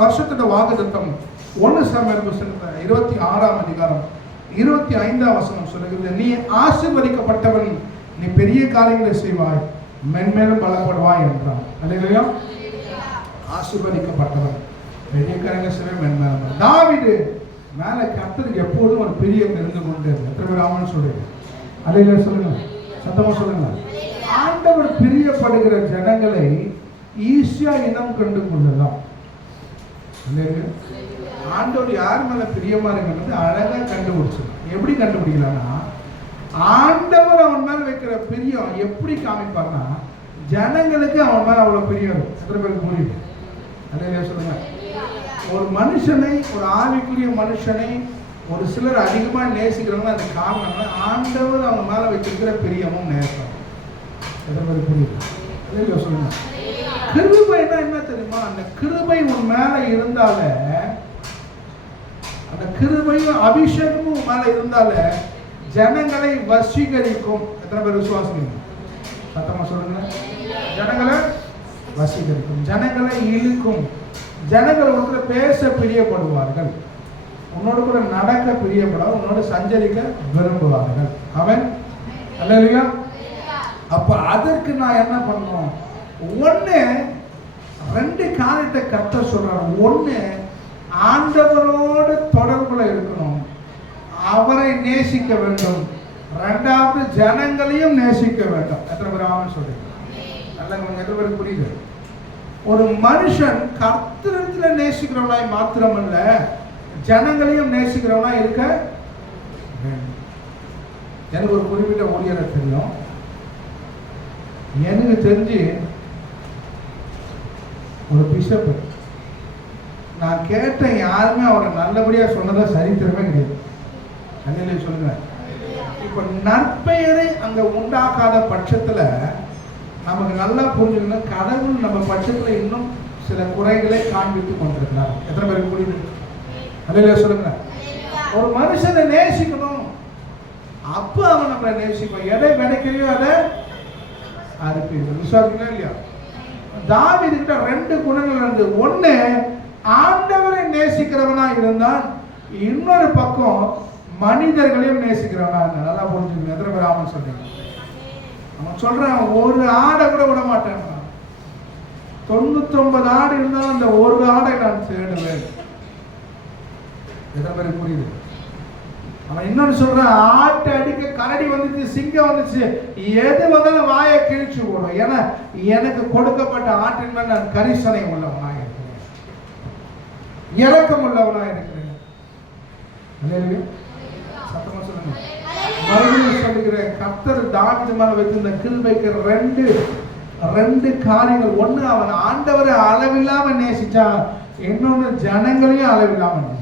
வருஷத்தோட வாக்குத்தத்தம் 1 சாமுவேல் புத்தகம் 26ஆம் அதிகாரம் 25ஆம் வசனம் சொல்லுகிறது, நீ ஆசீர்வதிக்கப்பட்டவன், நீ பெரிய காரியங்களை செய்வாய், மென்மேலும் பலப்படுவாய் என்றான். அல்லேலூயா. ஆசீர்வதிக்கப்பட்டவன், பெரிய காரியங்களை செய்வாய், மென்மேலும். தாவீது மேல கர்த்தருக்கு எப்போதும் ஒரு பிரியம் இருந்து கொண்டு, எத்தனை பேர் ஆமென் சொல்றீங்க? அல்லேலூயா சொல்லுங்க, சத்தமா சொல்லுங்க. ஆண்டவர் பிரியப்படுகிற ஜனங்களை ஈஸியா இனம் கண்டு கொள்ளலாம். ஆண்டவர் யார் மேல பிரியமா இருக்கிறது அழகா கண்டுபிடிச்சிடலாம். எப்படி கண்டுபிடிக்கலாம்னா, ஆண்டவர் அவன் மேல வைக்கிற பிரியம் எப்படி காமிப்பார்னா, ஜனங்களுக்கு அவன் மேல அவ்வளவு பிரியம். எத்தனை பேருக்கு புரியுது? அல்லேலூயா சொல்லுங்க. ஒரு மனுஷனை, ஒரு ஆவிக்குரிய மனுஷனை ஒரு சிலர் அதிகமா நேசிக்கிறவங்க, அந்த காரணம் ஆண்டவர் அவன் மேல வச்சிருக்கிற பிரியமும் நேசம். எத்தனை பேருக்கு புரியுது? அல்லேலூயா சொல்லுங்க. கிருபைனா என்ன தெரியுமா? அந்த கிருபை உன் மேல இருந்தால, அந்த கிருபையும் அபிஷேகமும் உன் மேல இருந்தால ஜனங்களை வசீகரிக்கும். எத்தனை பேர் விசுவாசிங்க? சத்தமா சொல்லுங்க. ஜனங்களை வசீகரிக்கும், ஜனங்களை இழுக்கும், ஜனங்கள் ஒருத்தர் பேச பிரியப்படுவார்கள், உன்னோடு கூட நடக்க பிரியப்பட, உன்னோடு சஞ்சரிக்க விரும்புவார்கள். அவன் அல்லேலூயா. அப்ப அதற்கு நான் என்ன பண்ணணும்? ஒன்று, ரெண்டு காரியத்தை கர்த்தர் சொல்றாரு. ஒன்று, ஆண்டவரோடு தொடர்புல இருக்கணும், அவரை நேசிக்க வேண்டும். ரெண்டாவது, ஜனங்களையும் நேசிக்க வேண்டும். எத்தனை பேர் ஆமென் சொல்றீங்க? நல்ல, எத்தனை பேருக்கு புரியுது? ஒரு மனுஷன் கர்த்தரிடத்துல நேசிக்கிறவனாய் மாத்திரமல்ல, ஜனங்களையும் நேசிக்கிறவனா இருக்க வேண்டும். எனக்கு ஒரு குறிப்பிட்ட ஊழியரை தெரியும். எனக்கு தெரிஞ்சு ஒரு பிஷப், நான் கேட்டேன், யாருமே அவரை நல்லபடியா சொன்னதா சரித்திரமே கிடையாது. அல்லேலூயா சொல்லுங்க. இப்ப நற்பெயரை அங்க உண்டாக்காத பட்சத்துல நமக்கு நல்லா புரிஞ்சுக்கணும், கடவுள் நம்ம பட்சத்துல இன்னும் சில குறைகளை காண்பித்து கொண்டிருக்கிறார். எத்தனை பேருக்கு புரியுது? அல்லேலூயா சொல்லுங்க. ஒரு மனுஷனை நேசிக்கணும், அப்ப அவன் நம்மளை நேசிப்பான். எதை விதைக்கிறையோ அதை அறுப்பீர்கள். விசுவாசிங்களா இல்லையா? தாவீது கிட்ட ரெண்டு குணங்கள் இருந்து. ஒண்ணு, ஆண்டவரை நேசிக்கிறவனா இருந்தான், இன்னொரு பக்கம் மனிதர்களையும் நேசிக்கிறவனா இருந்தான். நல்லா புரிஞ்சுக்கணும். எத்தனை பேர் ஆமென் சொல்றீங்க? அவன் சொல்றான், ஒரு ஆடை கூட விட மாட்டேன், 99 ஆடு இருந்தாலும் அந்த ஒரு ஆடை நான் தேடுவேன். எத்தனை பேருக்கு புரியுது? அவன் இன்னொன்னு சொல்றான், ஆட்டை அடிக்க கரடி வந்துச்சு, சிங்கம் வந்துச்சு, எது வந்தாலும் வாயை கிழிச்சு போடும். ஏன்னா எனக்கு கொடுக்கப்பட்ட ஆட்டின் மேல் நான் கரிசனை உள்ளவனா இருக்கிறேன், இரக்கம் உள்ளவனா இருக்கிறேன். சத்தமா சொல்லுங்க. மறுபடியும் சொல்லுகிறேன், கர்த்தர் தாவீது மேல வைத்திருந்த கிருபைக்கு ரெண்டு காரியங்கள். ஒண்ணு, அவன் ஆண்டவரை அளவில்லாம நேசிச்சான், இன்னொன்னு ஜனங்களையும் அளவில்லாம நேசிச்சான்.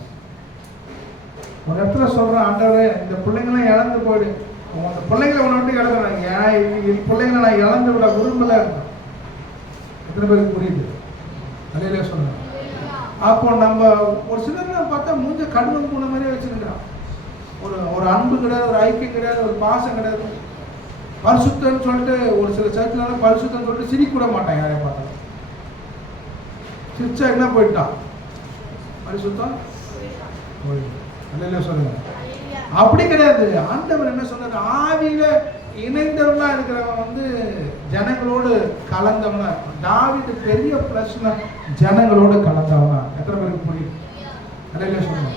ஒரு இடத்துல சொல்றேன், ஆண்டவரே இந்த பிள்ளைங்களாம் இழந்து போயிடு, உங்க பிள்ளைங்களை உன்னை விட்டு இழந்துறாங்க, என் பிள்ளைங்களை நான் இழந்து விட விரும்பல. எத்தனை பேருக்கு புரியுது? அல்லேலூயா சொல்றேன். அப்போ நம்ம ஒரு சிலர் பார்த்தா மூஞ்ச கடுமை போன மாதிரியே வச்சிருக்கிறான். ஒரு அன்பு கிடையாது, ஒரு ஐக்கியம் கிடையாது, ஒரு பாசம் கிடையாது. பரிசுத்தன்னு சொல்லிட்டு ஒரு சில சர்ச்சில் பரிசுத்தன்னு சொல்லிட்டு சிரிக்க கூட மாட்டான். யாரையும் பார்த்தா சிரிச்சா என்ன போயிட்டான், பரிசுத்தம் போயிடும். அல்லேலூயா சொல்லுங்க. அப்படி கிடையாது. ஆண்டவர் என்ன சொன்னார்? ஆவியில இணைந்தவனா இருக்கிறவன் ஜனங்களோடு கலந்தவனா. தாவீது பெரிய பிரச்சனை, ஜனங்களோடு கலந்தவனா. எத்தனை பேருக்கு புரியுது? அல்லேலூயா சொல்லுங்க.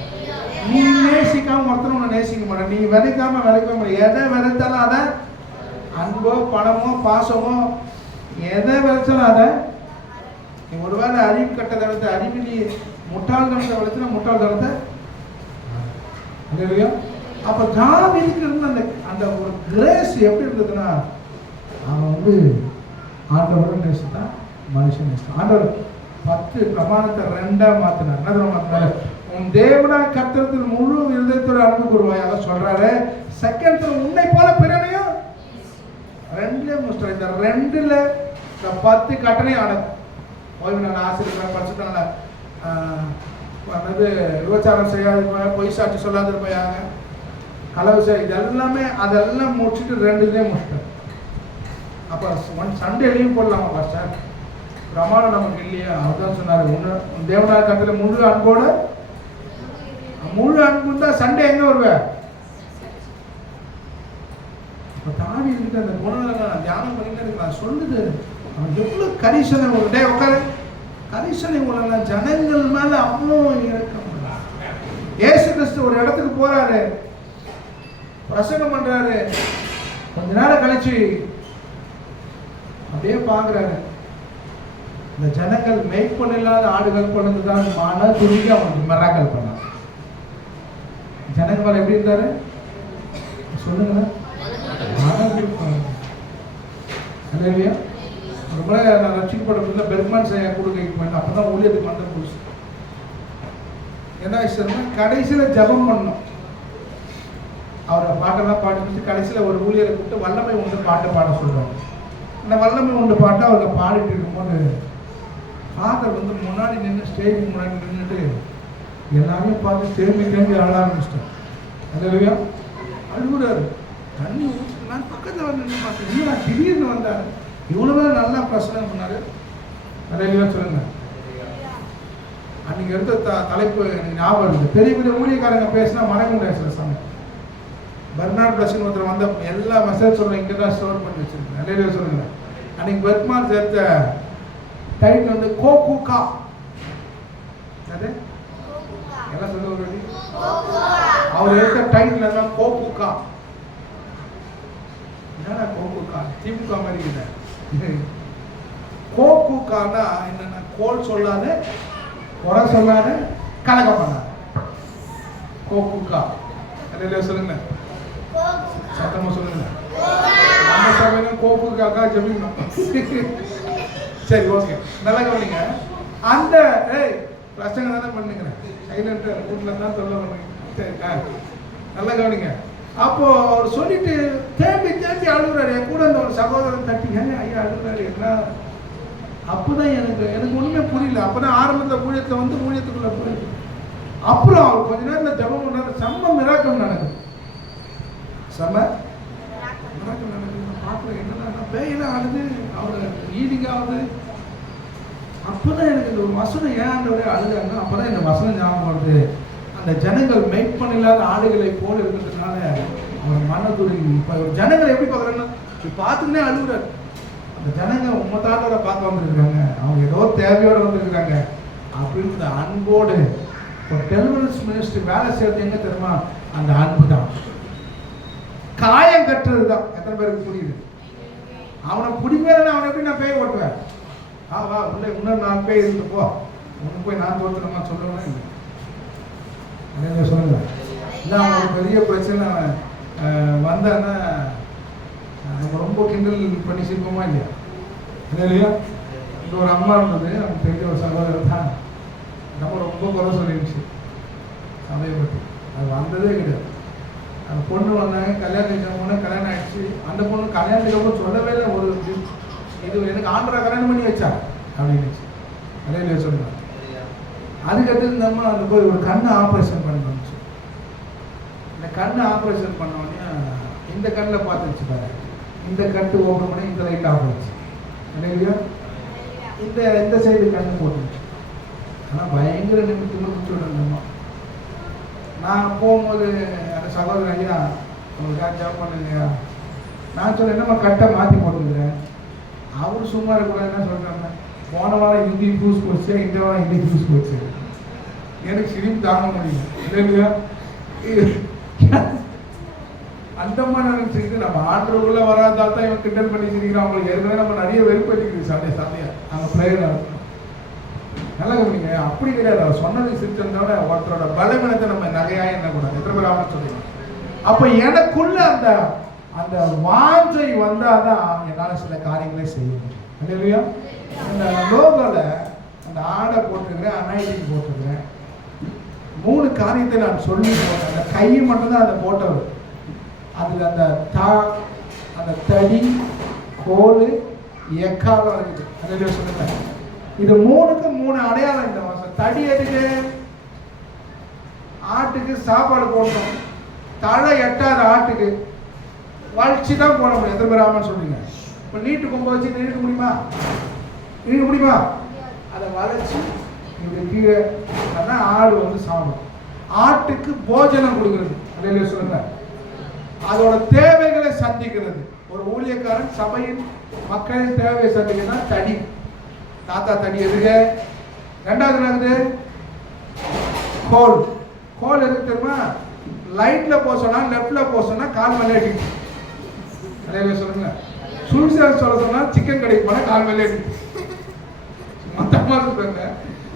நீ நேசிக்காம ஒருத்தர் உன்னை நேசிக்க மாட்டேன், நீ விதைக்காம விதைக்க முடியும். எதை விதைத்தாலும் அதை, அன்போ பணமோ பாசமோ எதை விதைச்சாலும் அதை, நீ ஒருவேளை அறிவு கட்ட தளத்தை அறிவு, நீ முட்டாள் தளத்தை விளைச்சுனா முட்டாள் தளத்தை. அப்ப தாவீதுக்கு இருந்த அந்த ஒரு கிரேஸ் எப்படி இருந்ததுன்னா, அவன் ஆண்டவரை நேசித்தான், மனுஷன் நேசித்தான். ஆண்டவர் 10 பிரமாணத்தை 2ஆ மாத்தினார். என்ன மாத்தினாரு? உன் தேவனாய் கர்த்தரிடத்தில் முழு இருதயத்தோட அன்பு கூறுவாய். அதை சொல்றாரு. செகண்ட், உன்னை போல பிறனையும் 2ல முடிச்சார். இந்த 2ல இந்த 10 கட்டளை அடங்கும். ஓய்வு நாள் ஆசிரியர் படிச்சுட்டாங்க, விபச்சாரம் செய்யாதிருப்பாங்க, பொய் சாட்சி சொல்லாதிருப்பாங்க, களவு இதெல்லாமே அதெல்லாம் முடிச்சுட்டு 2லயே முடிச்சிட்டார். அப்போ சண்டே லீவ் போடலாமா பாஸ்டர்? பிரமாணம் நமக்கு இல்லையா? அவர்தான் சொன்னாரு, தேவனாய கர்த்தரை முழு அன்போட, முழு அன்பு தான் சண்டே எங்க வருவேன்? இப்போ தாவி இருந்த அந்த குணங்களை நான் தியானம் பண்ணிட்டு இருக்கலாம் சொல்லுது. அவன் எவ்வளவு கரிசனை டே உட்காரு, கரிசனை உள்ள ஜனங்கள் மேல அவ்வளோ இறக்கம். இயேசு கிறிஸ்து ஒரு இடத்துக்கு போறாரு, பிரசங்கம் பண்றாரு. கொஞ்ச நேரம் கழிச்சு அப்படியே பாக்குறாரு, இந்த ஜனங்கள் மேய்ப்பன் இல்லாத ஆடுகள் கொண்டுதான் மன துணிக்கு அவனுக்கு மிராக்கல் பண்ணார். ஜனங்கள் எப்படி இருந்தாரு சொல்லுங்க. ஒரு முறை நான் ரட்சிக்கப்பட்ட பெர்க்மேன் செய்ய கொடுக்க போனேன். அப்பதான் ஊழியத்துக்கு வந்த புதுசு. என்ன விஷயம்னா கடைசியில் ஜபம் பண்ணோம். அவரை பாட்டெல்லாம் பாட்டு முடிச்சு கடைசியில் ஒரு ஊழியரை கூப்பிட்டு வல்லமை உண்டு பாட்டு பாட சொல்லுவாங்க. அந்த வல்லமை உண்டு பாட்டை அவங்க பாடிட்டு இருக்கும்போது ஃபாதர் முன்னாடி நின்று ஸ்டேஜுக்கு முன்னாடி நின்றுட்டு எல்லாரையும் பார்த்து திரும்பி அழ ஆரம்பிச்சிட்டேன். அதுலையா அழுகுறாரு, தண்ணி ஊற்றுலாம் பக்கத்தில் வந்து நின்று பார்த்தேன். இல்லை திடீர்னு வந்தார், இவ்வளோ நல்லா பிரசனம் பண்ணார். அதுலையா சொல்லுங்க. அன்னைக்கு எடுத்த தலைப்பு எனக்கு ஞாபகம் இருக்குது. பெரிய பெரிய ஊழியக்காரங்க பேசினா மறக்க முடியாது சில சமயம். பர்னார்ட் பிரசன் ஒருத்தர் வந்த எல்லா மெசேஜ் சொல்லுவேன், இங்கே தான் ஸ்டோர் பண்ணி வச்சிருக்கேன். நிறைய சொல்லுங்க. அன்னைக்கு பெர்க்மான் சேர்த்த டைட்டில் கோகுகா. அது எல்லாம் சொல்லுவாங்க. அவர் எடுத்த டைட்டில் என்ன? கோகுகா. என்னடா கோகுகா? திமுக மாதிரி இல்லை. கோகுகானா என்னன்னா கோல் சொல்லாத, குறை சொல்லாத, கலகம் பண்ணாத. கோகுகா. நிறைய சொல்லுங்க, சத்தமா சொல்லுங்க. நம்ம சபையில கோகுகாக்கா ஜெபிக்கணும். சரி, ஓகே, நல்லா கவனிங்க. அந்த பிரச்சனை தானே பண்ணுங்கிறேன். சைலண்ட் வீட்டில் தான் சொல்ல பண்ணுங்க. சரி, நல்லா கவனிங்க. அப்போ அவர் சொல்லிட்டு தேம்பி அழுகுறாரு. என் கூட அந்த ஒரு சகோதரன் தட்டி, ஐயா அழுகுறாரு என்ன? அப்போதான் எனக்கு ஒன்றுமே புரியல. அப்போதான் ஆரம்பத்தில் ஊழியத்துக்குள்ள புரியுது. அப்புறம் அவர் கொஞ்ச நேரம் ஜபம் பண்ணாரு. செம்ம மிராக்கம் நடக்குது. செம்ம மிராக்கம் நடக்குது. நான் பார்க்குறேன், என்னன்னா பேயெல்லாம் ஆகுது, அவர் ஈடிங் ஆகுது. அப்போதான் எனக்கு இந்த ஒரு வசனம் ஏன் அழுதாங்க. அப்போதான் இந்த வசனம் ஞாபகம் வருது. அந்த ஜனங்கள் மேய்ப்பன் இல்லாத ஆடுகளை போல இருக்கிறதுனால அவர் மனதுரி. இப்போ ஜனங்களை எப்படி பார்க்குறாங்கன்னா பார்த்துக்கினே அழுகுறாரு. அந்த ஜனங்க உம்மத்தாண்டோட பார்க்க வந்துருக்குறாங்க, அவங்க ஏதோ தேவையோடு வந்துருக்குறாங்க அப்படின்ற அன்போடு. இப்போ டெலிவரன்ஸ் மினிஸ்ட்ரி வேலை செய்யறது எங்க தெரியுமா? அந்த அன்பு தான். காயம் கட்டுறது தான். எத்தனை பேருக்கு புரியுது? அவனை பிடிப்பேன், அவனை எப்படி நான் பேய் ஓட்டுவேன்? வா உள்ள இன்னொரு 4 பேர் இருந்து போ, உனக்கு போய் நான் தோற்றுனமா சொல்லுவேன்னா இல்லை. என்ன சொல்லுங்க. இல்லை, அவன் ஒரு பெரிய பிரச்சனை வந்தான்னா நம்ம ரொம்ப கிண்டல் பண்ணி சிரிப்போமா இல்லையா? இல்லையா? இந்த ஒரு அம்மா இருந்தது, அவங்க தெரிஞ்ச ஒரு சகோதரர் தான். நம்ம ரொம்ப குறை சொல்லிடுச்சு சமயம் பற்றி. அது வந்ததே கிடையாது. அந்த பொண்ணு வந்தாங்க, கல்யாணம் போனால் கல்யாணம் ஆயிடுச்சு. அந்த பொண்ணு கல்யாணத்துக்கு அப்புறம் சொல்லவே இல்லை. ஒரு இது எனக்கு ஆண்டரை கல்யாணம் பண்ணி வச்சா அப்படின்னு அதே சொல்லுங்க. அதுக்கடுத்து இந்த அம்மா அந்த போய் ஒரு கண்ணை ஆப்ரேஷன் பண்ணி வந்துச்சு. இந்த கண்ணை ஆப்ரேஷன் பண்ணோடனே இந்த கண்ணில் பார்த்துருச்சு பாரு, இந்த கட்டு ஓப்பன் பண்ணி இந்த லைட் ஆஃப் ஆச்சு. இல்லையா? இந்த சைடு கண்ணு போட்டுருச்சு. ஆனால் பயங்கர நிமிஷம் முடிச்சுடுறேன். நான் போகும்போது அந்த சகோதரன், ஐயா உங்களுக்கு ஜாப் பண்ணுங்க. நான் சொல்ல என்னம்மா கட்டை மாற்றி போட்டுக்கிறேன். அவரு சும்மா இருக்கக்கூடாது. என்ன சொல்கிறாங்க, போன வாரம் ஹிந்தி ஃபியூஸ் போச்சு, இந்த வாரம் ஹிந்தி ஃபியூஸ் போச்சு. எனக்கு சிரிப்பு தாங்க முடியும். இல்லையா? அந்த மாதிரி நினைச்சிருக்கு. நம்ம ஆண்டவருக்குள்ள வராதால் தான் இவன் கிண்டல் பண்ணி சிரிக்கிறான். அவங்களுக்கு ஏற்கனவே நம்ம நிறைய வெறுப்பு வச்சுக்கிது சண்டையா அங்கே பிளேயர் நல்லா கவனிங்க. அப்படி கிடையாது. அவர் சொன்னதை சிரிச்சதோட ஒருத்தரோட பலவீனத்தை நம்ம நகையாக என்ன கூடாது. எத்தனை பேர் ஆமாம் சொல்லுங்க. அப்போ எனக்குள்ள அந்த வாஞ்சை வந்தாதான் என்னால் சில காரியங்களை செய்ய முடியும். இல்லையா? அந்த லோகோல அந்த ஆடை போட்டுருக்கிறேன், அனாயிட்டிங் போட்டுருக்கிறேன். 3 காரியத்தை நான் சொல்லி போட்டேன். அந்த கையை மட்டும்தான் அந்த போட்டவர். அதில் அந்த தடி, கோல், எக்காலம் இருக்குது. அதில் சொல்லுங்க. இது 3க்கு 3 அடையாளம். இந்த மாதம் தடி எதுக்கு? ஆட்டுக்கு சாப்பாடு போடணும். தலை எட்டாத ஆட்டுக்கு வலிச்சு தான் போட முடியும். எத்தனை பேர் ஆமான்னு சொல்றீங்க? இப்போ நீட்டு கொம்ப வச்சு நிறுத்த முடியுமா? இழுக்க முடியுமா? அதை வளைச்சு இப்படி கீழே ஆடு வந்து சாப்பிடும். ஆட்டுக்கு போஜனம் கொடுக்கிறது, அல்லேலூயா சொல்லுங்க. அதோட தேவைகளை சந்திக்கிறது. ஒரு ஊழியக்காரன் சபையின் மக்களின் தேவையை சந்திக்கிறதுனா தடி. தாத்தா தடி எதுக்கு? ரெண்டாவது என்னது? கோல். கோல் எதுக்கு தெரியுமா? லைட்ல போசோன்னா லெஃப்ட்ல போசோன்னா கால் மேலே அடிக்கும். அல்லேலூயா சொல்லுங்க. சுல்சர் சொல்ல சொன்னா சிக்கன் கடைக்கு போனா கால் மேலே அடிக்கும். மொத்தமா சொல்றாங்க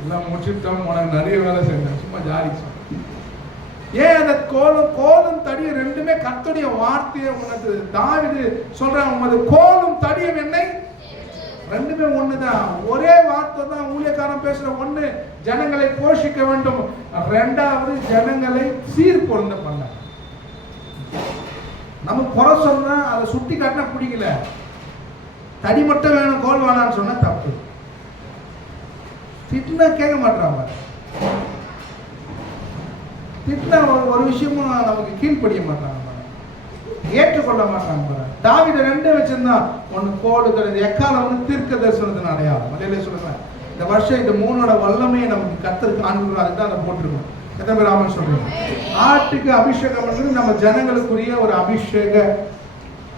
எல்லாம் முடிச்சுட்டோம், உனக்கு நிறைய வேலை செஞ்சேன், சும்மா ஜாலி. ஏன் அந்த கோலும் தடியும் ரெண்டுமே கர்த்தருடைய வார்த்தையை உனக்கு தாவீது சொல்றான். உனது கோலும் தடியும் என்னை ரெண்டுமே ஒண்ணுதான், ஒரே வார்த்தை தான். ஊழியக்காரன் பேசுற ஒண்ணு ஜனங்களை போஷிக்க வேண்டும், ரெண்டாவது ஜனங்களை சீர்பொருந்த பண்ண. நம்ம குறை சொன்னா அதை சுட்டி காட்டினா பிடிக்கல, தடி மட்டும் வேணும் கோல் வேணான்னு சொன்னா தப்பு. திட்டினா கேட்க மாட்டாங்க, திட்டினா ஒரு விஷயமும் நமக்கு கீழ்ப்படிய மாட்டாங்க, ஏற்றுக்கொள்ள மாட்டாங்க. தாவீது ரெண்டே வச்சிருந்தா, ஒன்று கோடு கிடையாது, எக்காலம் வந்து தீர்க்க தரிசனத்தின் அடையாளம். முதல்ல சொல்லுங்க, இந்த வருஷம் இந்த மூணோட வல்லமையை நமக்கு கர்த்தர் காண்பிக்கிறோம், அதுதான் அதை போட்டிருக்கோம். எத்தனை பேர் ஆமென் சொல்றீங்க? ஆட்டுக்கு அபிஷேகம் பண்ணுறது நம்ம ஜனங்களுக்குரிய ஒரு அபிஷேக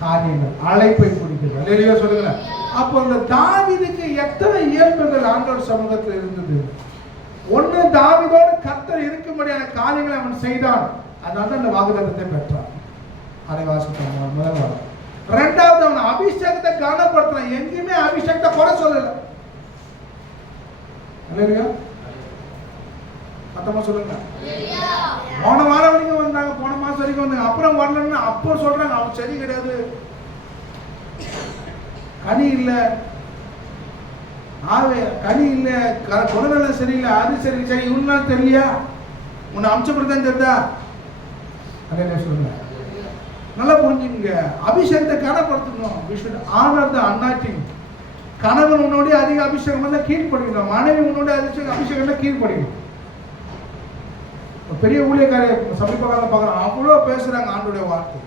காரியங்கள், அழைப்பை குறிக்கிறது. அல்லேலூயா சொல்லுங்க. அப்போ அந்த தாவீதுக்கு எத்தனை இயல்புகள் ஆண்டவர் சமூகத்தில் இருந்தது? ஒன்று, தாவீதோடு கர்த்தர் இருக்கும்படியான காரியங்களை அவன் செய்தான், அதனால அந்த வாக்குத்தத்தத்தை பெற்றான். அதை வாசிப்போம். முதல் வாரம். ரெண்டாவது, அவன் அபிஷேகத்தை கனப்படுத்துறான். எங்கேயுமே அபிஷேகத்தை குறை சொல்லல. அல்லேலூயா. மொத்தமா சொல்லுங்க. போன வாரம் வரைக்கும் வந்தாங்க, போன மாசம் வரைக்கும் வந்தாங்க, அப்புறம் வரலன்னு அப்போ சொல்றாங்க அவன் சரி கிடையாது, கனி இல்லை, கனி இல்லை, குணநல சரியில்லை, அது சரி சரி இவனால தெரியலையா, உன்னை அம்சப்படுத்தான் தெரியுதா? அல்லேலூயா சொல்லுங்க. நல்லா புரிஞ்சுங்க, அபிஷேகத்தை கனப்படுத்தணும். we should honor the anointing. கணவன் உன்னோட அதிக அபிஷேகம் வந்தா கீழ்ப்படிக்கணும், மனைவி உன்னோட அபிஷேகம் கீழ்ப்படிக்கணும். பெரிய ஊழியக்கார சமீபகால பார்க்குறான், அவ்வளோ பேசுறாங்க ஆண்டோடைய வார்த்தை,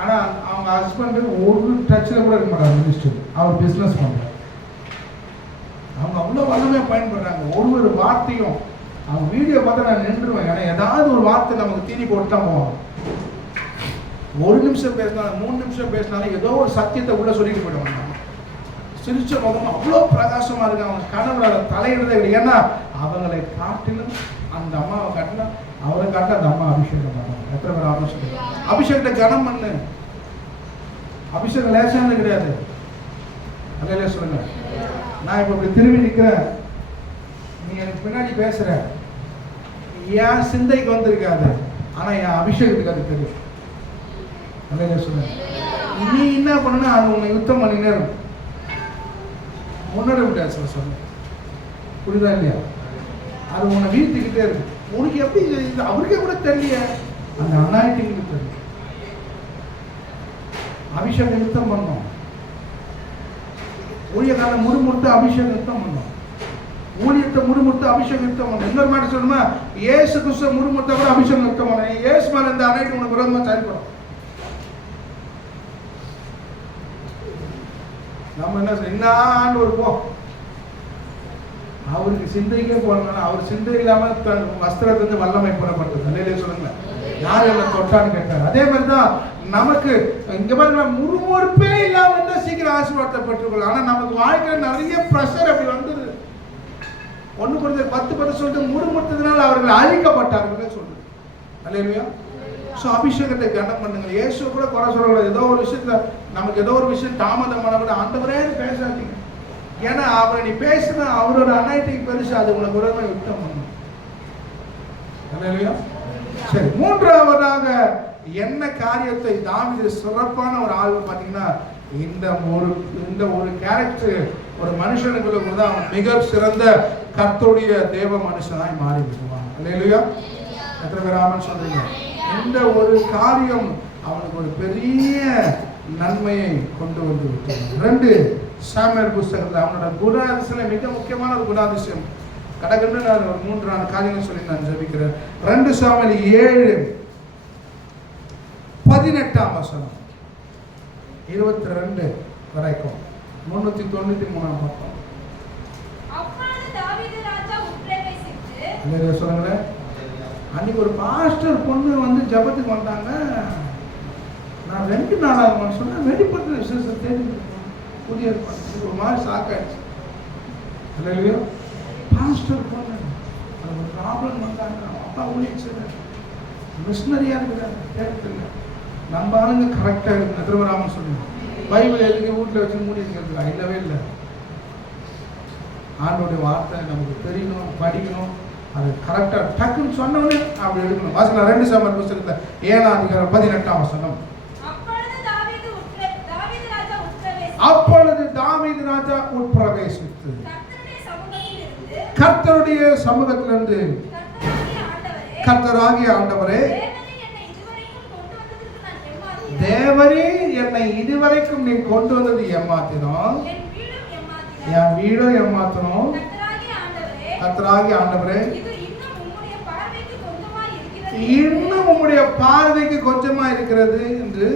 ஆனா அவங்க ஹஸ்பண்ட் ஒரு டச்சில் கூட இருக்க மாட்டாங்க மினிஸ்டர், அவர் பிஸ்னஸ் பண்றாங்க. அவங்க அவ்வளோ வல்லமையாக பயன்படுறாங்க. ஒரு வார்த்தையும் அவங்க வீடியோ பார்த்தா நான் நின்றுவேன். ஏன்னா ஏதாவது ஒரு வார்த்தை நமக்கு தீனி போட்டு தான் போவாங்க. ஒரு நிமிஷம் பேசினாலும் 3 நிமிஷம் பேசினாலும் ஏதோ ஒரு சத்தியத்தை உள்ள சொல்லிட்டு போயிடுவாங்க. சிரிச்ச முகம் அவ்வளோ பிரகாசமா இருக்கு. அவங்க கணவரோட தலையிடுறதே கிடையாது. ஏன்னா அவங்களை காட்டிலும் அந்த அம்மாவை காட்டிலும் அவரை காட்ட அந்த அம்மா அபிஷேகம் பண்ணாங்க. எத்தனை பேர் அபிஷேகம்? அபிஷேகத்தை கனம் பண்ணு. அபிஷேகம் லேசானது கிடையாது. அல்லேலூயா சொல்லுங்க. நான் இப்போ இப்படி திரும்பி நிற்கிறேன், நீ எனக்கு பின்னாடி பேசுற, என் சிந்தைக்கு வந்திருக்காது, ஆனா என் அபிஷேகத்துக்கு அது தெரியும். அல்லேலூயா சொல்லுங்க. நீ என்ன பண்ணனா அது உன்னை யுத்தம் பண்ணினே இருக்கும், முன்னேற விட்டாச்சு சொல்ல, புரியுதா இல்லையா? அது உன்னை வீழ்த்திக்கிட்டே இருக்கு. உனக்கு எப்படி அவருக்கே கூட தெரியல, அந்த அனாயிட்டிங்களுக்கு தெரியும். அபிஷேகம் யுத்தம் பண்ணோம், ஊழியக்காரனை முறுமுறுத்து அபிஷேகம் யுத்தம் பண்ணோம், ஊழியத்தை முறுமுறுத்து அபிஷேகம் யுத்தம் பண்ணோம். இன்னொரு மாதிரி சொல்லணுமா, ஏசு கிறிஸ்துவ முறுமுறுத்த கூட அபிஷேகம் யுத்தம் பண்ணோம். ஏசு மேல இந்த அனாயிட்டி உனக்கு விரோதமா செயல்படும். நம்ம என்ன செய்யணும், ஒரு போ அவருக்கு சிந்தைக்கே போனாலும் அவர் சிந்தை இல்லாம வஸ்திரத்திலிருந்து வல்லமை போடப்பட்டது. அல்லேலூயா சொல்லுங்க. யார் என்ன தொட்டான்னு கேட்டார். அதே மாதிரிதான் நமக்கு இங்க பாருங்க, முறுமுறுப்பே இல்லாம இருந்தா சீக்கிரம் ஆசீர்வாதத்தை பெற்றுக்கொள்ள. ஆனா நமக்கு வாழ்க்கையில நிறைய பிரஷர் அப்படி வந்துருது. 1 Corinthians 10:10 சொல்லிட்டு முறுமுறுத்ததுனால அவர்கள் அழிக்கப்பட்டார்கள் சொல்லுது. அல்லேலூயா. ஸோ அபிஷேகத்தை கனம் பண்ணுங்க. இயேசு கூட குறை சொல்லக்கூடாது. ஏதோ ஒரு விஷயத்துல நமக்கு ஏதோ ஒரு விஷயம் தாமதம் பண்ண கூட ஆண்டவரே பேசாதீங்க. ஏன்னா அவரை நீ பேசுனா அவரோட அனாயிட்டிங் பெருசு, அது உனக்கு உடனே யுத்தம் பண்ணணும். அல்லேலூயா. சரி, மூன்றாவதாக என்ன காரியத்தை தாவீது சிறப்பான ஒரு ஆள் பார்த்தீங்கன்னா, இந்த ஒரு கேரக்டர் ஒரு மனுஷனுக்குள்ள கூட அவன் மிக சிறந்த கர்த்தருடைய தேவ மனுஷனாய் மாறி விடுவான். அல்லேலூயா. எத்தனை பேர் ஆமென் சொல்றீங்க? இந்த ஒரு காரியம் அவனுக்கு ஒரு பெரிய நன்மையை கொண்டு வந்து விட்டது. 2 சாமுவேல் புஸ்தகத்தில் அவனோட குணாதிசயம் மிக முக்கியமான ஒரு குணாதிசயம். கடகண்டு நான் ஒரு 3 காரியங்கள் சொல்லி நான் ஜெபிக்கிறேன். 2 சாமுவேல் 7:18 22 வரைக்கும் 393 பக்கம். அப்பொழுது தாவீது ராஜா உட்பிரவேசித்து. இல்லையா சொல்லுங்களேன். அன்னைக்கு ஒரு பாஸ்டர் பொண்ணு வந்து ஜபத்துக்கு வந்தாங்க. நான் 2 நாளாக சொன்னேன், வெளிப்படுத்த விசேஷம் தேடி புதிய ஏற்பாடு ஒரு மாதிரி ஷாக்காயிடுச்சு. இல்லையோ பாஸ்டர் பொண்ணு ஒரு ப்ராப்ளம் வந்தாங்க. அப்பா ஊழியர் மிஷினரியாக இருக்கிறாங்க, தேடத்தில்லை. நம்ம ஆளுங்க கரெக்டாக இருக்கு. திருவராமன் சொல்லுங்க, பைபிள் எதுக்கு வீட்டில் வச்சு மூடி இருக்கிறதுக்கா? இல்லவே இல்லை. ஆண்டோடைய வார்த்தை நமக்கு தெரியணும், படிக்கணும். அது கரெக்டாக டக்குன்னு சொன்னோன்னே அப்படி எடுக்கணும். வாசிக்கலாம் 2 சாமுவேல் புத்தகத்தில் 7ஆம் அதிகாரம் 18ஆம் வசனம். அப்பொழுது தாவீது ராஜா உட்பிரவேசித்து கர்த்தருடைய சமூகத்திலிருந்து, கர்த்தராகிய ஆண்டவரே, தேவரே என்னை இதுவரைக்கும் நீ கொண்டு வந்தது ஏமாத்தினோம், என் வீடும் ஏமாத்தணும். கர்த்தராகிய ஆண்டவரே, இன்னும் உம்முடைய பார்வைக்கு கொஞ்சமா இருக்கிறது என்று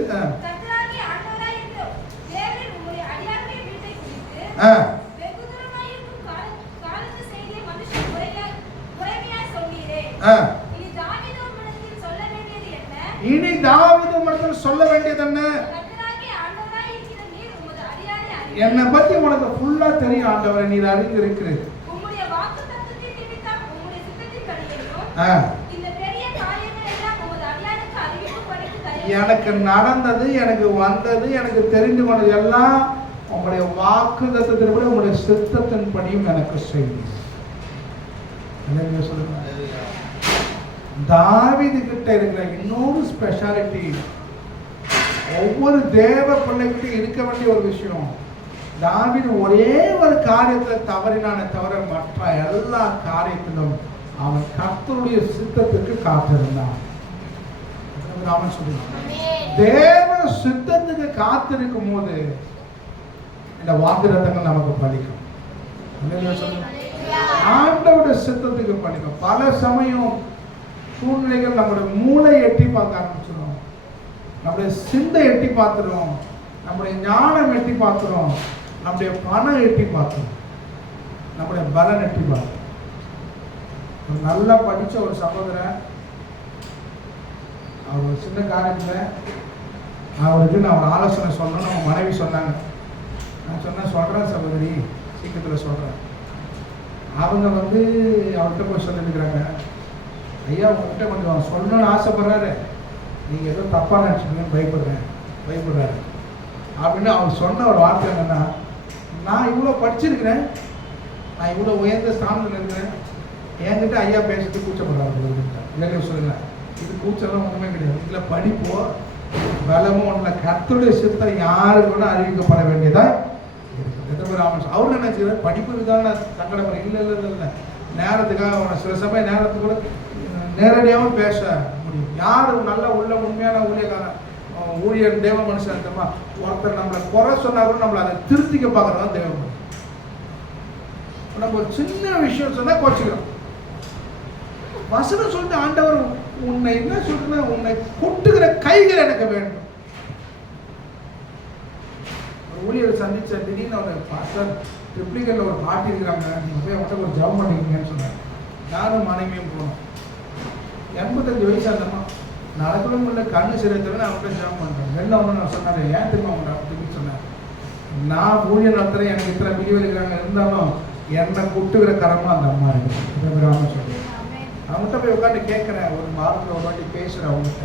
இனி தாவீது உம்மிடத்தில் சொல்ல வேண்டியது என்ன? என்னை பத்தி உனக்கு ஃபுல்லா தெரியும் ஆண்டவரே, நீர் அறிந்திருக்கிறீர். எனக்கு நடந்தது, எனக்கு வந்தது, எனக்கு தெரிந்து கொண்டது எல்லாம் உங்களுடைய வாக்குத்தத்தத்தின்படி, உங்களுடைய சித்தத்தின்படியும் எனக்கு செய்யும். சொல்லுங்க. தாவீது கிட்ட இருக்கிற இன்னொரு ஸ்பெஷாலிட்டி, ஒவ்வொரு தேவ பிள்ளைகிட்ட இருக்க வேண்டிய ஒரு விஷயம், தாவீது ஒரே ஒரு காரியத்தில் தவறினானே தவிர மற்ற எல்லா காரியத்திலும் அவன் கர்த்தருடைய சித்தத்துக்கு காத்திருந்தான். அவன் சொல்லுவான், தேவ சித்தத்துக்கு காத்திருக்கும் போது இந்த வாக்குத்தத்தங்கள் நமக்கு பலிக்கும். ஆண்டவருடைய சித்தத்துக்கு பலிக்கும். பல சமயம் சூழ்நிலைகள் நம்முடைய மூளை எட்டி பார்க்க ஆரம்பிச்சிடும், நம்முடைய சிந்தை எட்டி பார்த்துடும், நம்முடைய ஞானம் எட்டி பார்த்துடும், நம்முடைய பணம் எட்டி பார்த்துடும், நம்முடைய பலன் எட்டி பார்த்துடும். ஒரு நல்லா படித்த ஒரு சகோதரன், அவர் ஒரு சின்ன காரியத்தில் அவருக்கு நான் ஒரு ஆலோசனை சொல்லணும்னு அவங்க மனைவி சொன்னாங்க. நான் சொன்னேன், சொல்கிறேன் சகோதரி, சீக்கிரத்தில் சொல்கிறேன். அவங்க வந்து அவர்கிட்ட போய் சொல்லியிருக்கிறாங்க, ஐயா உங்கள்கிட்ட கொஞ்சம் சொல்லணும்னு ஆசைப்படுறாரு, நீங்கள் ஏதோ தப்பாக நினச்சிக்கணும்னு பயப்படுறாரு அப்படின்னு அவர் சொன்ன ஒரு வார்த்தை என்னென்னா, நான் இவ்வளோ படிச்சிருக்கிறேன், நான் இவ்வளோ உயர்ந்த ஸ்தானத்தில் இருக்கிறேன், என்கிட்ட ஐயா பேசுறது கூச்சப்படுறாரு. இல்லைன்னு சொல்லுங்க, இது கூச்சலாம் ஒன்றுமே கிடையாது. இதில் படிப்போ பலமோ ஒன்றில் கர்த்தருடைய சித்தம் யாருக்கு கூட அறிவிக்கப்பட வேண்டியதா இருக்குது. அவர் என்ன செய்வார், படிப்பு விதான சங்கடப்பட இல்லை, நேரத்துக்காக அவனை சில சமயம் நேரத்துக்கு கூட நேரடியாகவும் பேச முடியும். யார் நல்ல உள்ள உண்மையான ஊழியர் தேவ மனுஷன் தெரியுமா? ஒருத்தர் நம்மளை குறை சொன்னா கூட நம்மளை அதை திருத்திக்க பார்க்கறதான் தேவ மனுஷன். நம்ம ஒரு சின்ன விஷயம் சொன்னா குறைச்சிக்கிறோம். வசனம் சொல்லிட்டு ஆண்டவர் உன்னை என்ன சொல்ற, உன்னை கொட்டுகிற கைகள் எனக்கு வேண்டும். ஒரு ஊழியரை சந்திச்ச திடீர்னு அவர் பாஸ்டர் ட்ரிப்ளிகல்ல ஒரு பாட்டி இருக்கிறாங்க, நீங்க போய் அவங்கள்ட்ட ஒரு ஜபம் பண்ணிக்கீங்கன்னு சொன்னாங்க. நானும் மனைவியும் போனோம். 85 வயசு அந்தம்மா, நடக்கவே முடியல, கண்ணு சிறைத்தவரை நான் அவங்கள்ட்ட ஜபம் பண்ணுறேன். வெளில ஒன்று நான் சொன்னாரு, ஏன் திரும்ப அவங்க அப்படின்னு சொன்னேன். நான் ஊழியர் நடத்துறேன், எனக்கு இத்தனை பிரிவு இருக்கிறாங்க, இருந்தாலும் என்னை கொட்டுகிற கரமா அந்த அம்மா இருக்கு சொல்லி அவங்ககிட்ட போய் உட்காந்து கேட்குறேன். ஒரு வாரத்தில் ஒரு வாட்டி பேசுகிறேன் அவங்ககிட்ட.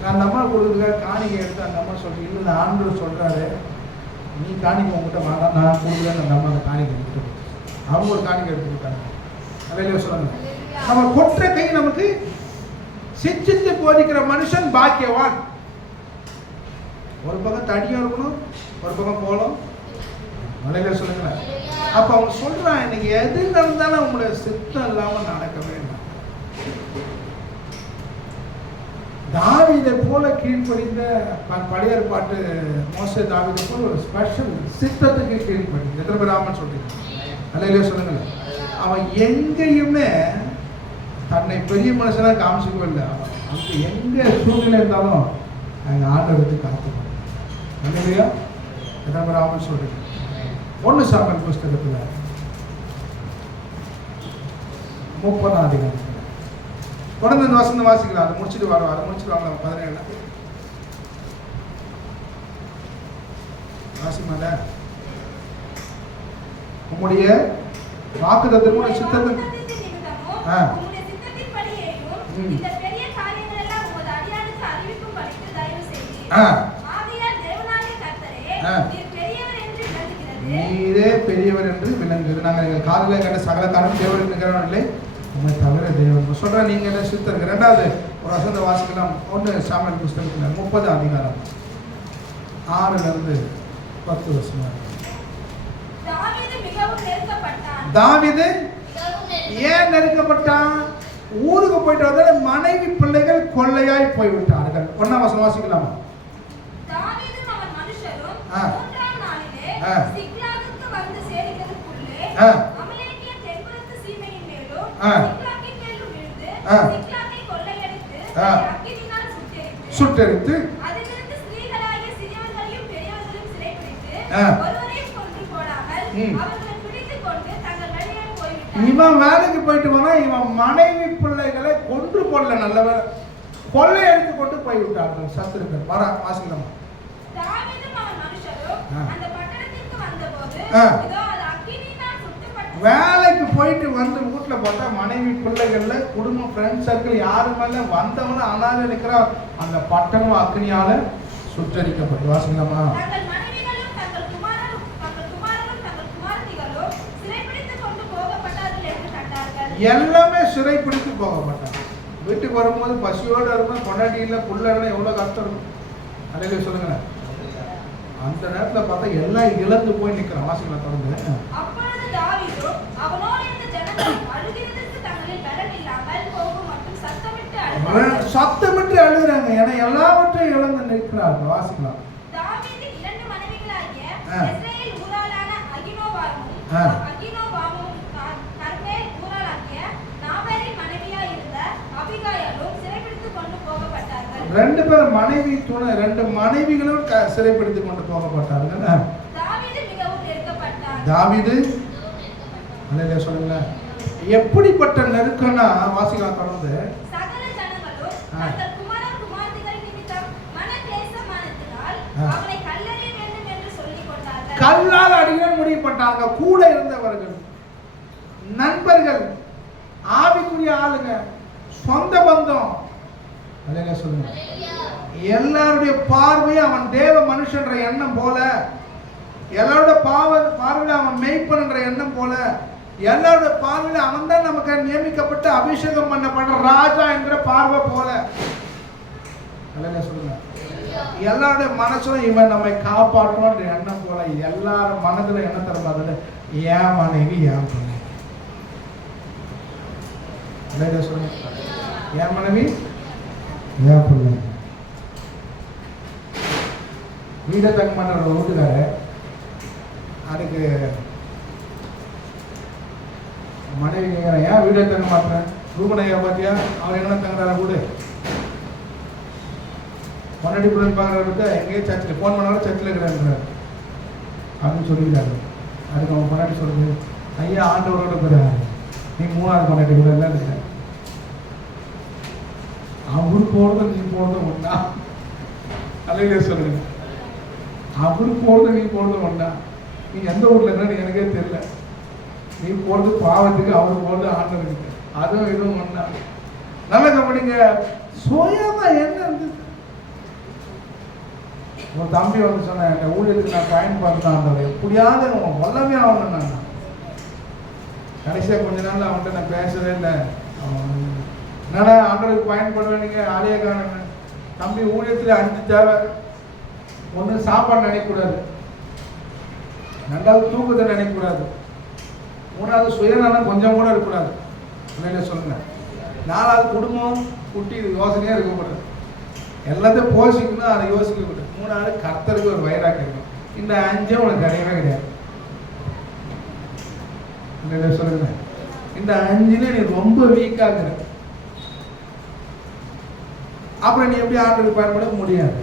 நான் அந்த அம்மா கொடுக்குறதுக்காக காணிக்கை எடுத்து அந்த அம்மா சொல்லி, இல்லை நான் ஆண்டவர் சொல்கிறாரு, நீ காணிக்கை உங்ககிட்ட வாங்க, நான் கொடுக்குறேன்னு அந்த அம்மா அந்த காணிக்கை எடுத்து அவங்க ஒரு காணிக்கை எடுத்து கொடுத்தாங்க. வெளியே சொல்லுங்க, நம்ம கொற்ற கை நமக்கு சிச்சித்து போதிக்கிற மனுஷன் பாக்கியவான். ஒரு பக்கம் தடியும் இருக்கணும், ஒரு பக்கம் போலும். மலையில சொல்லுங்களேன். அப்ப அவங்க சொல்றான், இன்னைக்கு எது நடந்தாலும் அவங்களுடைய சித்தம் இல்லாம நடக்க வேண்டும். தாவீதை போல கீழ்ப்படிந்த பழைய ஏற்பாட்டு மோசே தாவீதை போல ஒரு ஸ்பெஷல் சித்தத்துக்கு கீழ்ப்படி எத்தனை பேர் ஆமான்னு சொல்றீங்க? மலையில சொல்லுங்களேன். அவன் எங்கேயுமே தன்னை பெரிய மனுஷனா காமிச்சிக்கவே இல்லை. அங்கே எங்க சூழ்நிலை இருந்தாலும் அங்கே ஆண்டவருக்கு காத்துக்கணும். இல்லையா? எத்தனை பேர் ஆமான்னு சொல்றீங்க? 1 சாமுவேல் புஸ்தகத்துல 30ஆம் அதிகாரம் தொடர்ந்து இந்த வசனம் வாசிக்கலாம். அதை முடிச்சுட்டு வாங்க 17 வாசிமால. உம்முடைய வாக்குத்தத்தமும் சித்தமும் உம்முடைய சித்தத்தின்படியேயும் இந்த பெரிய காரியங்கள் எல்லாம் உமது அடியானுக்கு அறிவிக்கும்படிக்கு தயவு செய்தீர். ஆகையால் தேவனாகிய கர்த்தரே, நீர் பெரியவர் என்று விளங்குகிறது. நீரே பெரியவர் என்று விளங்குகிறது. நாங்கள் எங்கள் காதிலே கண்ட சகல காரணம் தேவன் இருக்கிறவன் இல்லை, உண்மை தவிர தேவன் சொல்ற. நீங்க என்ன சித்தருக்கு 2வது ஒரு வசந்த வாசிக்கலாம். 1 சாமுவேல் புஸ்தகத்தில் 30ஆம் அதிகாரம் 6லிருந்து 10 வசனம். தாவீது மிகவும் நெருக்கப்பட்டான். தாவீது ஏன் நெருக்கப்பட்டான்? ஊருக்கு போயிட்டு வந்த மனைவி பிள்ளைகள் கொள்ளையாய் போய்விட்டார்கள். 1ஆம் வசனம் வாசிக்கலாமா? தாவீதும் அவன் மனுஷரும் 3ஆம் நாளிலே சிக்லாகுக்கு வந்து சேருகிறதுக்குள்ளே அமலேக்கிய தென்புறத்து சீமையின் மேலும் சிக்லாகின் மேலும் விழுந்து சிக்லாகை கொள்ளையடித்து அக்கினியால் சுட்டெரித்து அதிலிருந்து ஸ்திரீகளாகிய சிறியவர்களையும் பெரியவர்களையும் சிறைப்பிடித்து ஒருவரையும் கொன்று போடாமல் அவர்களை பிடித்துக் கொண்டு தங்கள் வழியே போய்விட்டார்கள். இவன் வேலைக்கு போயிட்டு வந்தா இவன் மனைவி பிள்ளைகளை கொன்று போடல, நல்லவர் கொள்ளையடித்து கொண்டு போய்விட்டார்கள் சத்துருக்கள். வாசிக்கலாமா? தாவீதும் அவன் மனுஷரும் அந்த பட்டணத்திற்கு வந்தபோது இதோ அது அக்கினியால் சுட்டப்பட்டு. வேலைக்கு போயிட்டு வந்து வீட்டுல பார்த்தா மனைவி பிள்ளைகள்ல குடும்பம் ஃப்ரெண்ட் சர்க்கிள் யாரு மேல வந்தவன அனாதை இருக்கிற அந்த பட்டணம் அக்னியால சுட்டரிக்கப்பட்டு. வாசிக்கலாமா? தங்கள் மனைவிகளும் தங்கள் குமாரரும் தங்கள் குமாரத்திகளும் சிறைப்பிடித்துக் கொண்டு போகப்பட்டார்கள் என்று கண்டார்கள். எல்லாமே சிறைப்பிடித்து போகப்பட்டாங்க. வீட்டுக்கு வரும்போது பசியோடு இருக்கும், கொண்டாட்டியில புள்ள எவ்வளவு கஷ்டம் இருக்கும். அதே சொல்லுங்க. அந்த நேரத்துல பார்த்தா எல்லாம் இழந்து போய் நிக்கிறான். வாசிக்கலாம் தொடர்ந்து. அப்பொழுது தாவீது அவனோடு இருந்த ஜனங்கள் அழுகிறதற்கு தங்களில் பலன் இல்லாமல் போகும் மட்டும் சத்தமிட்டு அழுகிறாங்க. ஏன்னா எல்லாவற்றையும் இழந்து நிற்கிறார்கள். வாசிக்கலாம். தாவீது 2 மனைவிகளாகிய இஸ்ரவேல் ஊராளான அகினோவாமும் கர்மேல் ஊராளாகிய நாபாலின் மனைவியாய் இருந்த அபிகாயாலும் சிறைப்பிடித்துக் கொண்டு போகப்பட்டார்கள். 2 பேர் மனைவி துணை 2 மனைவிகளும் சிறைப்பிடித்துக் கொண்டு போகப்பட்டார்கள். தாவீது மிகவும் நெருக்கப்பட்டான். தாவீது அல்லேலூயா சொல்லுங்க. எப்படிப்பட்ட நெருக்கம்னா வாசிக்கலாம் தொடர்ந்து. சகல ஜனங்களும் தங்கள் குமாரர் குமாரத்திகள் நிமித்தம் மனக்லேசமானதினால் அவனை கல்லெறிய வேண்டும் என்று சொல்லிக் கொண்டார்கள். கல்லால் அடிக்க முடியப்பட்டாங்க. கூட இருந்தவர்கள், நண்பர்கள், ஆவிக்குரிய ஆளுங்க, சொந்த பந்தம். அல்லேலூயா சொல்லுங்க. எல்லாருடைய பார்வையும் அவன் தேவ மனுஷன்ற எண்ணம் போல, எல்லாரோட பார்வையில அவன் மெய்ப்பன்ற எண்ணம் போல, எல்லாரோட பார்வையில அவன் தான் நமக்கு நியமிக்கப்பட்டு அபிஷேகம் பண்ணப்பட்ட ராஜா என்கிற பார்வை போல. அல்லேலூயா சொல்லுங்க. எல்லாருடைய மனசுல இவன் நம்மை காப்பாற்றுவான்ற எண்ணம் போல எல்லாரும் மனதுல என்ன தரமாதில்ல, ஏன் மனைவி ஏன் பிள்ளை. அல்லேலூயா சொல்லுங்க. ஏன் மனைவி ஏன் பிள்ளை. வீட்டை தங்க மாட்டார் வீட்டுக்காரு. அதுக்கு மனைவி கேட்குறேன், ஏன் வீட்டை தங்க மாட்டேன்? ரூபனையா பார்த்தியா, அவர் என்ன தங்குறாரு வீடு. பொன்னாடி பிள்ளை பார்க்குறத எங்கேயும் சர்ச்சில் ஃபோன் பண்ணாலும் சர்ச்சில் இருக்கிறாரு அப்படின்னு சொல்லிக்கிறாரு. அதுக்கு அவன் பொன்னாடி சொல்லுது, ஐயா ஆண்டவரோட போகிறாரு, நீ 3வது பொன்னாடி கூட எல்லாம் இருக்கிற. அவரு போடுறது நீ போடுறது ஒன்றா. அல்லேலூயா சொல்லுங்க. அவரு போடுறது நீ போடுறது ஒன்றா. நீ எந்த ஊரில் இருக்கிறன்னு எனக்கே தெரியல. நீ போடுறது பாவத்துக்கு, அவர் போடுறது ஆண்டவருக்கு. அதுவும் இதுவும் ஒன்றா. நல்ல கம்பெனிங்க. சுயமா என்ன இருந்தது. ஒரு தம்பி வந்து சொன்னேன், என் ஊழியருக்கு நான் பயன்படுத்தினா ஆண்டவர் எப்படியாவது வல்லமே ஆகணும். நான் கடைசியாக கொஞ்ச நாள் அவன்கிட்ட நான் பேசவே இல்லை. என்னடா ஆண்டவருக்கு பயன்படுவேன், நீங்கள் ஆலய காண தம்பி ஊழியத்தில் 5 தேவை. 1 சாப்பாடு நினைக்கக்கூடாது, 2வது தூக்கத்தை நினைக்கக்கூடாது, 3வது சுயநலம் கொஞ்சம் கூட இருக்கக்கூடாது. இல்லைன்னு சொல்லுங்க. 4வது குடும்பம் குட்டி யோசனையாக இருக்கக்கூடாது. எல்லாத்தையும் போஷிக்கணும், அதை யோசிக்கக்கூடாது. 3வது கர்த்தருக்கு ஒரு வைராக்கியம் இருக்கும். இந்த 5 உனக்கு கிடையவே கிடையாது. இல்லைன்னு சொல்லுங்க. இந்த 5ல நீ ரொம்ப வீக்காக இருக்கு. அப்புறம் நீ எப்படி ஆண்டவருக்கு பயன்பட முடியாது.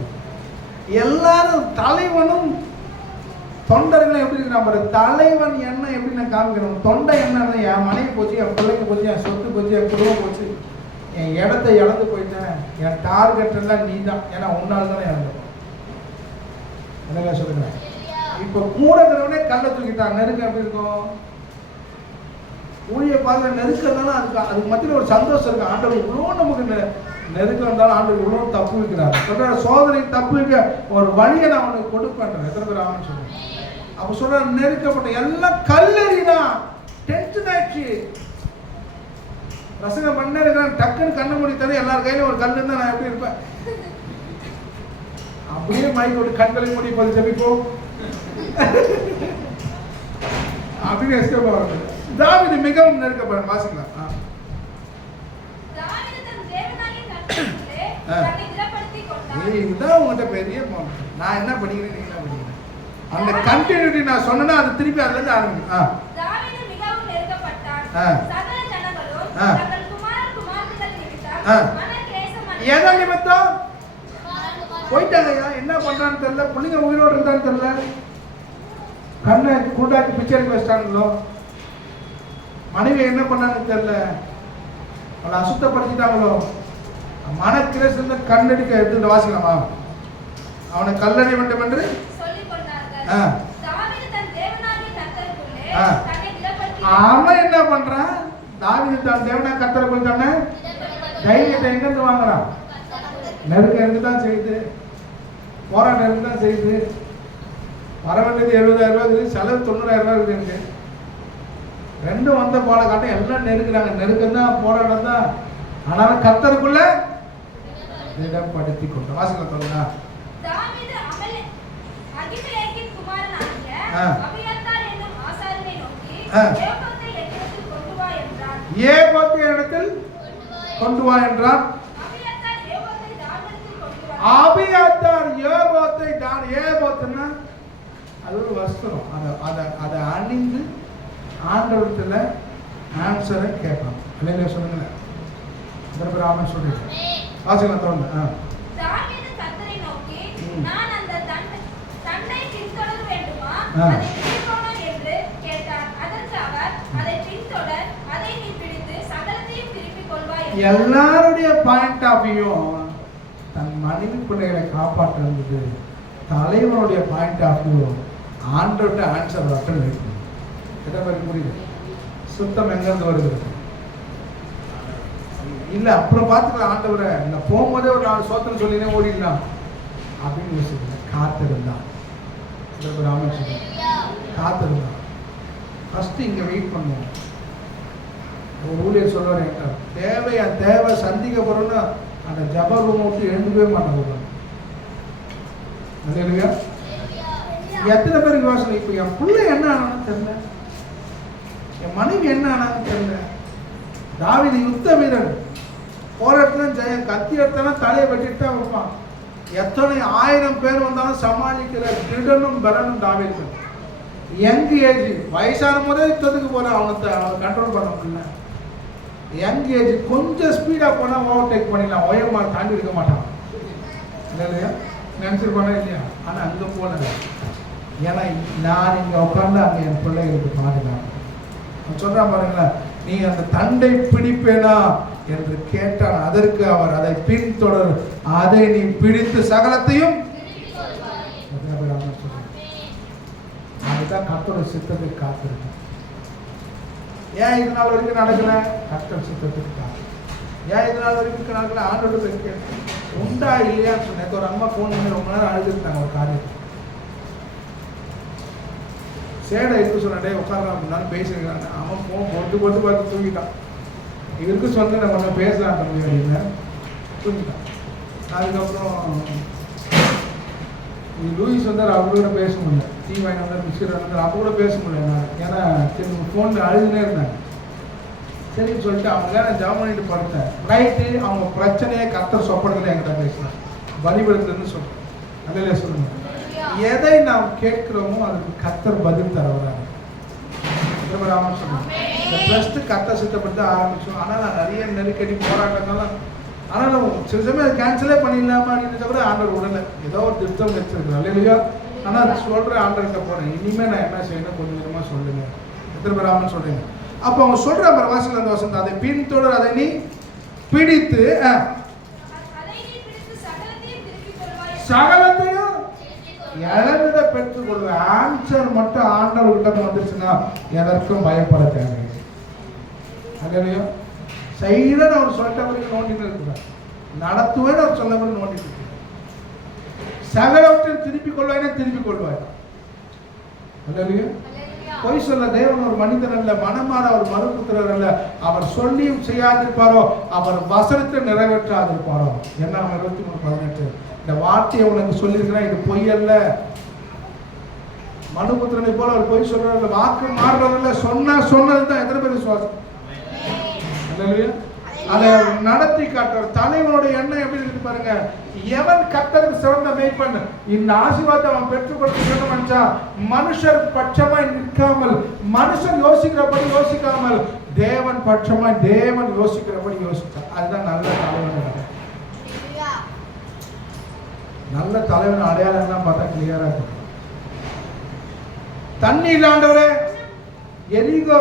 எல்லாரும் தலைவனும் தொண்டர்களை எப்படி இருக்கு நம்ம தலைவன் என்ன எப்படி நான் காமிக்கணும். தொண்டை என்ன, என் மனைவி போச்சு, என் பிள்ளைங்க போச்சு, என் சொத்து போச்சு, என் குடும்பம் போச்சு, என் இடத்தை இழந்து போயிட்டேன், என் டார்கெட் எல்லாம் நீ தான், ஏன்னா உன்னால தானே இழந்துப்போம். என்ன சொல்லுங்க. இப்ப கூட இருக்கிறவனே கல்லை தூக்கிட்டான், நெருக்கம் எப்படி இருக்கும்? ஊழிய பார்க்குற நெருக்கம் இருந்தாலும் அதுக்கு மத்தியில் ஒரு சந்தோஷம் இருக்கு. ஆண்டவர் இவ்வளோ நமக்கு நெருக்கம் இருந்தாலும் ஆண்டவர் இவ்வளோ தப்பு வைக்கிறார். சொல்ற சோதனை தப்பு வைக்க ஒரு வழியை நான் அவனுக்கு கொடுப்பேன். எத்தனை பேர் ஆகும்னு சொல்றேன். அப்ப சொல்ற நெருக்கப்பட்ட எல்லாம் கல்லறிதான், டென்ஷன் ஆயிடுச்சு. ரசனை பண்ண இருக்கிறான், டக்குன்னு கண்ணை மூடி தர எல்லார் கையிலும் ஒரு கல் இருந்தா நான் எப்படி இருப்பேன்? அப்படியே மைக் ஒரு கண்களை மூடி போது ஜெபிப்போம் அப்படின்னு எஸ்கேப் ஆகுது. தாவீது மிகவும் நெருக்கப்படும். வாசிக்கலாம். இதுதான் உங்கள்கிட்ட பெரிய நான் என்ன படிக்கிறேன், நீங்க என்ன படிக்கிறேன், அந்த கண்டினியூட்டி நான் சொன்னா அது திருப்பி அதுல இருந்து ஆரம்பிக்கும். எதை நிமித்தம் போயிட்டாங்கய்யா, என்ன பண்றான்னு தெரியல, பிள்ளைங்க உயிரோடு இருந்தான்னு தெரியல, கண்ணை கூட்டாக்கி பிச்சை எடுக்க வச்சிட்டாங்களோ, மனைவி என்ன பண்ணான்னு தெரியல, அவளை அசுத்தப்படுத்திட்டாங்களோ, மன கிரேச கண்ணடிக்க எடுத்து வாசிக்கலாமா? அவனை கல்லணை வேண்டும் என்று அவன் என்ன பண்றான்? தாவீது தான் தேவனா கர்த்தருக்குள் தானே தைரியத்தை எங்கிருந்து வாங்குறான்? நெருக்கம் இருக்குதான் செய்யுது, போராட்டம் இருக்குதான் செய்யுது. வர வேண்டியது 70,000 ரூபாய் இருக்குது, செலவு 90,000 ரூபாய் இருக்குது. எனக்கு ரெண்டும் வந்த பாட காட்டும் எல்லாம் நெருக்கிறாங்க. நெருக்கம் தான், போராட்டம் தான். ஆனாலும் கர்த்தருக்குள்ள திடப்படுத்தி கொண்டு வாசிக்கலாம். சொல்லுங்க. ஏபோத்தை இடத்தில் கொண்டு வா என்றான். அபியத்தார் ஏபோத்தை தான். ஏபோத்துன்னா அது ஒரு வஸ்திரம். அதை அணிந்து ஆண்டவரத்துல ஆன்சரை கேட்பாங்க. இல்லையா சொல்லுங்களேன். ராமன் சொல்றீங்க. வாசிக்கலாம் தொடர்ந்து. தாவீது கர்த்தரை நோக்கி, நான் அந்த தண்டை பின்தொடர வேண்டுமா, அதை பிடிக்கணும் என்று கேட்டார். அதற்கு அவர், அதை பின்தொடர், அதை நீ பிடித்து சகலத்தையும் திருப்பிக் கொள்வாய். எல்லாருடைய பாயிண்ட் ஆஃப் வியூ தன் மனைவி பிள்ளைகளை காப்பாற்றுறது. தலைவனுடைய பாயிண்ட் ஆஃப் வியூ ஆண்டவர்கிட்ட ஆன்சர் வரட்டும் இருக்கு. எதை மாதிரி புரியுது? சுத்தம் எங்கிருந்து வருகிறது இல்லை, அப்புறம் பார்த்துக்கலாம் ஆண்டவரை, நான் போகும்போதே ஒரு 4 சோத்திரம் சொல்லினே ஓடிடலாம் அப்படின்னு யோசிக்கல. காத்திருந்தான். காத்திருந்தான். ஃபர்ஸ்ட் இங்க வெயிட் பண்ணுவோம். ஒரு ஊழியர் சொல்லுவார், தேவை சந்திக்க போறோம்னா அந்த ஜப ரூம் விட்டு எழுந்துக்கவே மாட்டாங்க. எத்தனை பேருக்கு யோசனை, இப்போ என் பிள்ளை என்ன ஆனான்னு தெரியல, என் மனைவி என்ன ஆனான்னு தெரியல. தாவீது யுத்த வீரன், போராட்டத்திலும் ஜெயம், கத்தி எடுத்தாலும் தலையை வெட்டிட்டு தான் வைப்பான். எத்தனை 1000 பேர் வந்தாலும் சமாளிக்கிற திடனும் பலனும் தாவீது. யங் ஏஜ், வயசான போதே யுத்தத்துக்கு போற அவனை கண்ட்ரோல் பண்ண முடியல. யங் ஏஜ், கொஞ்சம் ஸ்பீடா போனா ஓவர்டேக் பண்ணிடலாம், ஓயமா தாண்டி இருக்க மாட்டான். இல்லையா நினைச்சிருப்பானா இல்லையா? ஆனா அங்க போல, ஏன்னா நான் இங்க உட்கார்ந்து அங்க என் பிள்ளைகளுக்கு பாதுகாப்பு சொல்றான் பாருங்களேன். நீ அந்த தண்டை பிடிப்பேனா என்று கேட்டான். அதற்கு அவர், அதை பின்தொடர், அதை நீ பிடித்து சகலத்தையும். அதுதான் கர்த்தரோட சித்தத்தை காத்திருக்கு. ஏன் இது நாள் வரைக்கும் நடக்கல? கர்த்தர் சித்தத்துக்கு காத்து. ஏன் இது நாள் வரைக்கும் நடக்கல? ஆண்டோட உண்டா இல்லையான்னு சொன்னேன். ஒரு அம்மா ஃபோன் பண்ணி ரொம்ப நேரம் அழுதுட்டாங்க ஒரு காரியத்தை. சேடை இருக்கு சொன்னே, உட்கார முன்னாலும் பேசிருக்காங்க. அவன் ஃபோன் பொட்டு பார்த்து தூங்கிட்டான். இவருக்கு சொன்ன நம்ம ஒன்றும் பேசலாம் அப்படின்னு தூங்கிட்டான். அதுக்கப்புறம் லூயிஸ் வந்தார், அவரோட பேச முடியல. டீ வாங்கி வந்தார், பிஸ்கட் வந்தார், அப்போ கூட பேச முடியல. ஏன்னா சரி ஃபோனில் அழுதுனே இருந்தாங்க. சரின்னு சொல்லிட்டு அவங்க நான் ஜாம் பண்ணிட்டு படுத்தேன். நைட்டு அவங்க பிரச்சனையே கர்த்தர் சொப்படத்தில் என்கிட்ட பேசினாங்க. பலிபடுத்துன்னு சொல்கிறேன். அதிலே சொல்லுங்க, எதை நாம் கேட்கிறோமோ அதுக்கு கர்த்தர் பதில் தரவராங்க. கர்த்தர் சித்தப்பட்டு ஆரம்பிச்சோம். ஆனால் நான் நிறைய நெருக்கடி போராட்டங்கள்லாம், ஆனாலும் சில சமயம் அதை கேன்சலே பண்ணிடலாமா அப்படின்னு கூட ஆண்டவர் உடனே ஏதோ ஒரு திட்டம் வச்சிருக்கிறோம். இல்லையா? ஆனால் சொல்கிறேன் ஆண்டர்கிட்ட போகிறேன், இனிமேல் நான் என்ன செய்யணும் கொஞ்சம் கொஞ்சமாக சொல்லுங்க. எத்தனை பேர் ஆமான்னு சொல்கிறீங்க? அப்போ அவங்க சொல்கிற வாசல் அந்த வசனம், அதை பின்தொடர், அதை நீ பிடித்து சகலத்தையும் இழந்ததை பெற்றுக்கொள்வேன். ஆன்சர் மட்டும் ஆண்டவர்கிட்ட வந்துருச்சுன்னா எதற்கும் பயப்பட தேவையில்லை. அதையோ செய்யறன்னு அவர் சொல்லிட்டபடி நோண்டிட்டு இருக்கிறார், நடத்துவேன்னு அவர் சொன்னபடி நோண்டிட்டு இருக்கிறார். சகலவற்றையும் திருப்பிக் கொள்வாய்னா திருப்பிக் கொள்வாய். அல்லையா? பொய் சொல்ல தேவன் ஒரு மனிதன் அல்ல, மனமாற அவர் மறுபுத்திரர் அல்ல. அவர் சொல்லியும் செய்யாதிருப்பாரோ, அவர் வசனத்தை நிறைவேற்றாதிருப்பாரோ. என்ன 23:18 இந்த வார்த்தையை உனக்கு சொல்லியிருக்கிறேன், இது பொய் அல்ல. மனுபுத்திரனை போல அவர் பொய் சொல்றாரு, வாக்கு மாறுறதில்ல, சொன்னதுதான். எத்தனை பேர் விசுவாசம்? அதை நடத்தி காட்டுற தலைவனுடைய எண்ணம் எப்படி இருக்கு பாருங்க. எவன் கர்த்தருக்கு சிறந்த மேய்ப்பன், இந்த ஆசீர்வாதத்தை அவன் பெற்றுக்கொள்ள மனுஷர் பட்சமாய் நிற்காமல், மனுஷன் யோசிக்கிறபடி யோசிக்காமல் தேவன் பட்சமாய் தேவன் யோசிக்கிறபடி யோசிச்சார். அதுதான் நல்ல தலைவன். நல்ல தலைவன் அடையாளம் பார்த்தா கிளியரா இருக்கு. தண்ணி இல்லாண்டவரே எரிகோ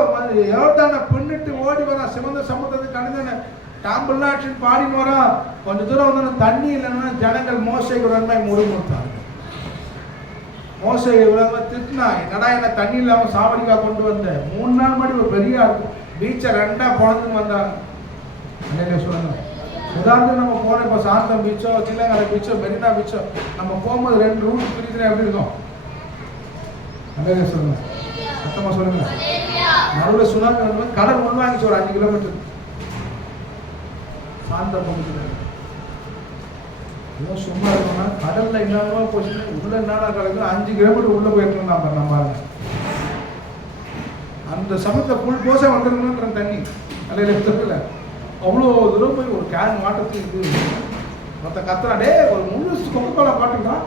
யோர்தான பின்னிட்டு ஓடி வரா, சிவந்த சமுத்திரத்தை கணிதன டாம்பிள்ளாட்சின் பாடின்னு வரா. கொஞ்ச தூரம் வந்து தண்ணி இல்லைன்னா ஜனங்கள் மோசைக்கு உடனே முறுமுறுத்தாங்க. மோசை உலகமா திட்டினா, என்னடா என்ன தண்ணி இல்லாமல் சாவடிக்கா கொண்டு வந்த. 3 நாள் முன்னாடி ஒரு பெரிய பீச்சை 2ஆ போனதுன்னு வந்தாங்க. என்ன சொல்லுங்க, உதாரணத்துக்கு நம்ம போன இப்போ சாந்தம் பீச்சோ, சில்லங்கரை பீச்சோ, மெரினா பீச்சோ, நம்ம போகும்போது 2 ரூட் பிரிக்கிறேன் எப்படி இருக்கும்? நல்ல சொல்லுங்க, சத்தமா சொல்லுங்க. நடுவில் சுனாமி வந்து கடல் உள்வாங்கிச்சு ஒரு 5 கிலோமீட்டர் சாந்தம் பகுதியில். இன்னும் சும்மா இருக்கணும்னா கடல்ல என்னவோ போச்சுன்னா உள்ள என்னடா கிடக்கு, 5 கிலோமீட்டர் உள்ள போயிருக்கணும். நம்ம அந்த சமயத்தில் ஃபுல் போஸாக வந்துருக்கணுன்ற தண்ணி அதில் எடுத்துல அவ்வளோ தூரம் போய் ஒரு கேன் வாட்டத்துக்கு இது மொத்த கத்துறாடே ஒரு முழு கொக்கோலா பாட்டுக்கலாம்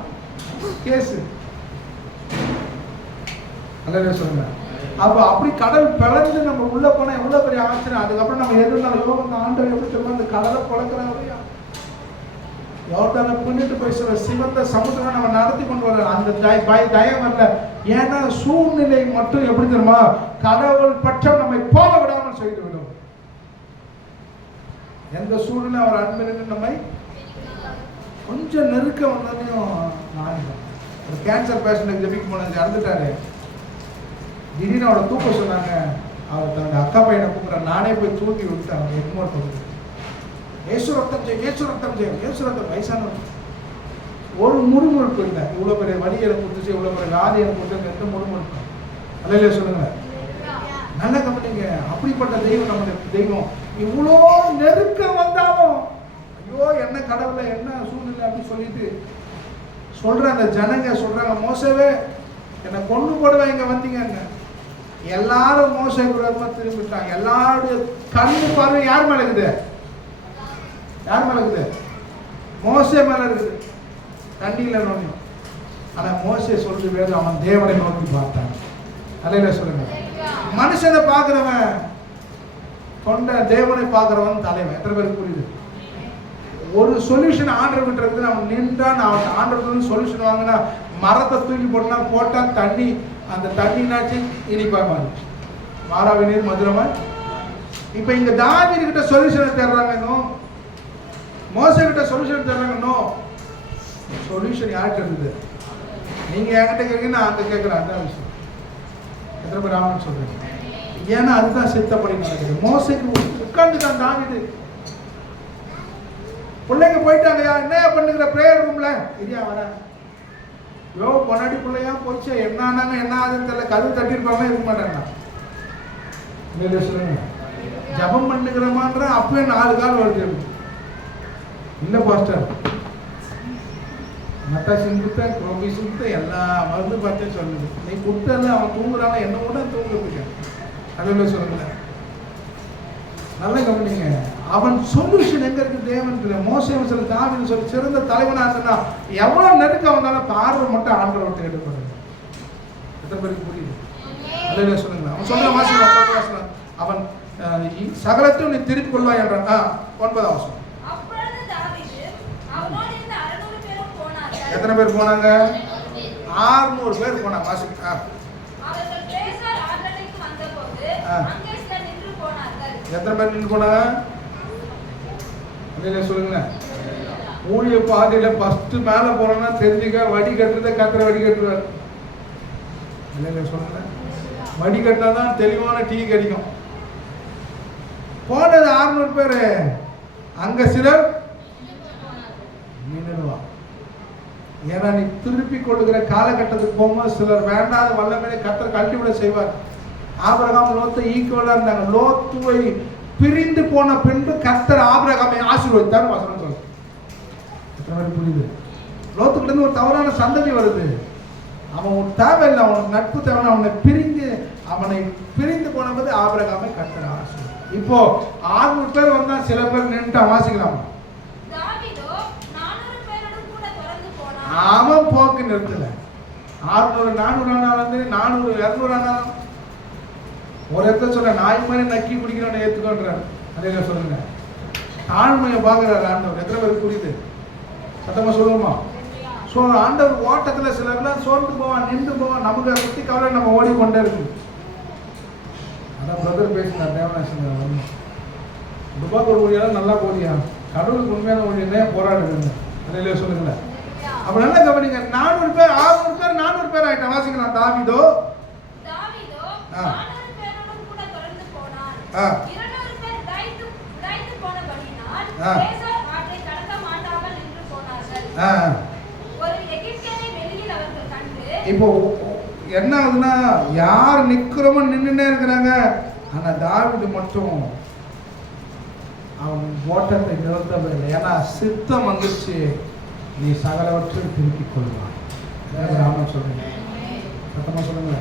கேஸு. அல்ல சொல்லுங்க. அப்போ அப்படி கடல் பிளந்து நம்ம உள்ள போனால் எவ்வளோ பெரிய ஆச்சரியம். அதுக்கப்புறம் நம்ம எதிர்த்தாலும் யோகம் ஆண்டவர் எப்படி சொல்லுவோம், அந்த கடலை குழக்கிறாங்க யோர்தானை பின்னிட்டு போய் சொல்ற சிவந்த சமுத்திரம் நம்ம நடத்தி கொண்டு வர அந்த தயம் வரல. ஏன்னா சூழ்நிலை மட்டும் எப்படி தெரியுமா, கடவுள் பட்சம் நம்மை போக விடாமல் செய்து விடும். எந்த சூழ்நிலை அவர் அன்பிற்கு நம்மை கொஞ்சம் நெருக்க வந்ததையும் ஒரு கேன்சர் பேஷண்ட்டுக்கு ஜெபிக்க போனது இறந்துட்டாரு. திடீர்னு அவரை தூக்க சொன்னாங்க. அவர் தன்னுடைய அக்கா பையனை கூப்பிட்ற, நானே போய் தூக்கி விட்டு அவங்க எக்மோர் போகுது. ஏசு ரத்தம் செய்யும், ஏசு ரத்தம் செய்யும், ஏசு ரத்தம். வயசானவர் ஒரு முறுமுறுப்பு இல்லை. இவ்வளோ பெரிய வழி எனக்கு கொடுத்துச்சு, இவ்வளோ பெரிய வியாதி எனக்கு கொடுத்து எந்த முறுமுறுப்பு அல்லையா சொல்லுங்க. நல்ல கம்பெனிங்க. அப்படிப்பட்ட தெய்வம் நம்முடைய தெய்வம். இவ்வளோ நெருக்கம் வந்தாலும் ஐயோ என்ன கடவுளை என்ன சூழ்நிலை அப்படின்னு சொல்லிட்டு சொல்ற அந்த ஜனங்க சொல்றாங்க, மோசவே என்னை கொண்டு போடுவேன் இங்க வந்தீங்க. எல்லாரும் மோசை விரோதமா திரும்பிட்டாங்க. எல்லாருடைய கண்ணு பார்வை யார் மேல இருக்குது? யார் மேல இருக்குது? மோசே மேல இருக்குது. தண்ணியில நோயும். ஆனா மோசே சொல்லி வேறு அவன் தேவனை நோக்கி பார்த்தான். அல்லையா சொல்லுங்க. மனுஷனை பார்க்கிறவன் தொண்டை, தேவனை பார்க்கிறவன் தலைவன். எத்தனை பேருக்கு புரியுது? ஒரு சொல்யூஷன் ஆர்டர் விட்டுறது அவன் நின்றான். அவன் ஆர்டர் சொல்யூஷன் வாங்கினா மரத்தை தூக்கி போட்டா தண்ணி, அந்த தண்ணினாச்சு இனிப்பா மாறி மாறாவி நீர் மதுரமா. இப்ப இங்க தாவீது கிட்ட சொல்யூஷன் தேடுறாங்க, இன்னும் மோசே கிட்ட சொல்யூஷன் தேடுறாங்க. இன்னும் சொல்யூஷன் யார்கிட்ட இருக்குது? நீங்க என்கிட்ட கேட்குறீங்க, நான் அங்க கேட்கிறேன். அந்த விஷயம் எத்தனை பேர் ராமன் சொல்றீங்க? ஏன்னா அதுதான் சித்தப்படி நடக்குது. மோசைக்கு உட்கார்ந்துதான் தாவீது. பிள்ளைங்க போயிட்டாங்கயா, என்ன பண்ணுகிற பிரேயர் ரூம்ல இல்லையா வர யோ பொன்னாடி பிள்ளையா போச்சு, என்ன ஆனாங்க என்ன ஆகுதுன்னு தெரியல, கதவு தட்டிருப்பாங்க இருக்க மாட்டாங்க. சொல்லுங்க, ஜபம் பண்ணுகிறமான்ற அப்பவே 4 கால் வருது. இல்ல பாஸ்டர் மத்தாசின் கொடுத்த ப்ரோபிஸ் கொடுத்த எல்லா மருந்து பார்த்தே சொல்லுது. நீ கொடுத்தல அவன் தூங்குறான், என்ன கூட தூங்குறதுக்கு. அதில் சொல்லுங்க, நல்ல கவனிங்க. அவன் சொல்யூஷன் எங்க இருக்கு? தேவன். மோசே சொல்லி தாவீது சொல்லி சிறந்த தலைவனா இருந்தா எவ்வளவு நெருக்கம் வந்தாலும் பார்வை மட்டும் ஆண்டவரை விட்டு எடுக்கப்படுது. எத்தனை பேருக்கு புரியுது? அல்லேலூயா சொல்லுங்க. அவன் சொல்ற வாசனம் அவன் சகலத்தையும் நீ திருப்பிக் கொள்வாய் என்றான். 9ஆம் வசனம். எத்தனை பேர் போனாங்க? 600 பேர் போனாங்க. வாசிக்க. அவர்கள் பேசார் ஆற்றலைக்கு வந்தபோது அங்கே சிலர் நின்று போனார்கள். எத்தனை பேர் நின்று போனாங்க? இல்ல சொல்லுங்க. ஊழிய பாதையில ஃபர்ஸ்ட் மேல போறோம்னா தெரிஞ்சுக்க, வடி கட்டுறத கத்திர வடி கட்டுவார். இல்ல சொல்லுங்க. வடி கட்டினாதான் தெளிவான டீ கிடைக்கும். போனது 600 பேரு. அங்க சிலர் நின்றுடுவா. ஏன்னா நீ திருப்பி கொள்ளுகிற காலகட்டத்துக்கு போகும்போது சிலர் வேண்டாத வல்லமையை கர்த்தர் கழட்டிவிட செய்வார். ஆபிரகாம் லோத்தை ஈக்குவலா இருந்தாங்க. லோத்துவை பிரிந்து போன பின்பு கர்த்தர் ஆபிரகாமை ஆசீர்வதித்தார் வசனம் சொல்லுங்க. புரியுது? லோத்துக்கிட்ட இருந்து ஒரு தவறான சந்ததி வருது. அவன் தேவையில்லை, அவனுக்கு நட்பு தேவை. அவனை பிரிந்து போனபோது ஆபிரகாமை கர்த்தர் ஆசீர்வதித்தார். இப்போ 600 பேர் வந்தா சில பேர் நின்று வாசிக்கலாமா? அவன் போக்கு நிறுத்தல. 600 400 ஆனாலும் 400 200 ஆனாலும் ஒரு இடத்துல சொல்ல நாய் மாதிரி நக்கி குடிக்கிறவனை ஏத்துக்கோன்றார். அதே சொல்லுங்க. தாழ்மையை பார்க்கிறார் ஆண்டவர். எத்தனை பேருக்கு புரியுது? சத்தமா சொல்லுவோமா? ஸோ ஆண்டவர் ஓட்டத்தில் சிலர்லாம் சோர்ந்து போவான், நின்று போவான். நமக்கு அதை பற்றி கவலை, நம்ம ஓடிக்கொண்டே இருக்கு. அதான் பிரதர் பேசினார் தேவநாசன். துபாய் ஒரு ஊழியாலும் நல்லா போதியா, கடவுளுக்கு உண்மையான ஊழியனே போராடுங்க. அதிலே சொல்லுங்களேன். அப்ப நல்லா கவனிங்க. 400 பேர் 600 பேர் 400 பேர் ஆயிட்டான். வாசிக்கலாம். தாவீதோ 400 பேரோடும் கூட தொடர்ந்து போனான். 200 பேர் உடைத்து போனபடியினால் பேசார் ஆற்றை கடக்க மாட்டாமல் நின்று போனார்கள். ஒரு எகிப்தியனை வெளியில் அவர்கள் கண்டு. இப்போ என்ன ஆகுதுன்னா, யார் நிக்கிறோமோ நின்றுனே இருக்கிறாங்க. ஆனா தாவீது மட்டும் அவன் ஓட்டத்தை நிறுத்தவே இல்லை. ஏன்னா சித்தம் வந்துச்சு, நீ சகலவற்றையும் திருப்பிக் கொள்வான். ராமன் சொல்லுங்க. சத்தமா சொல்லுங்க.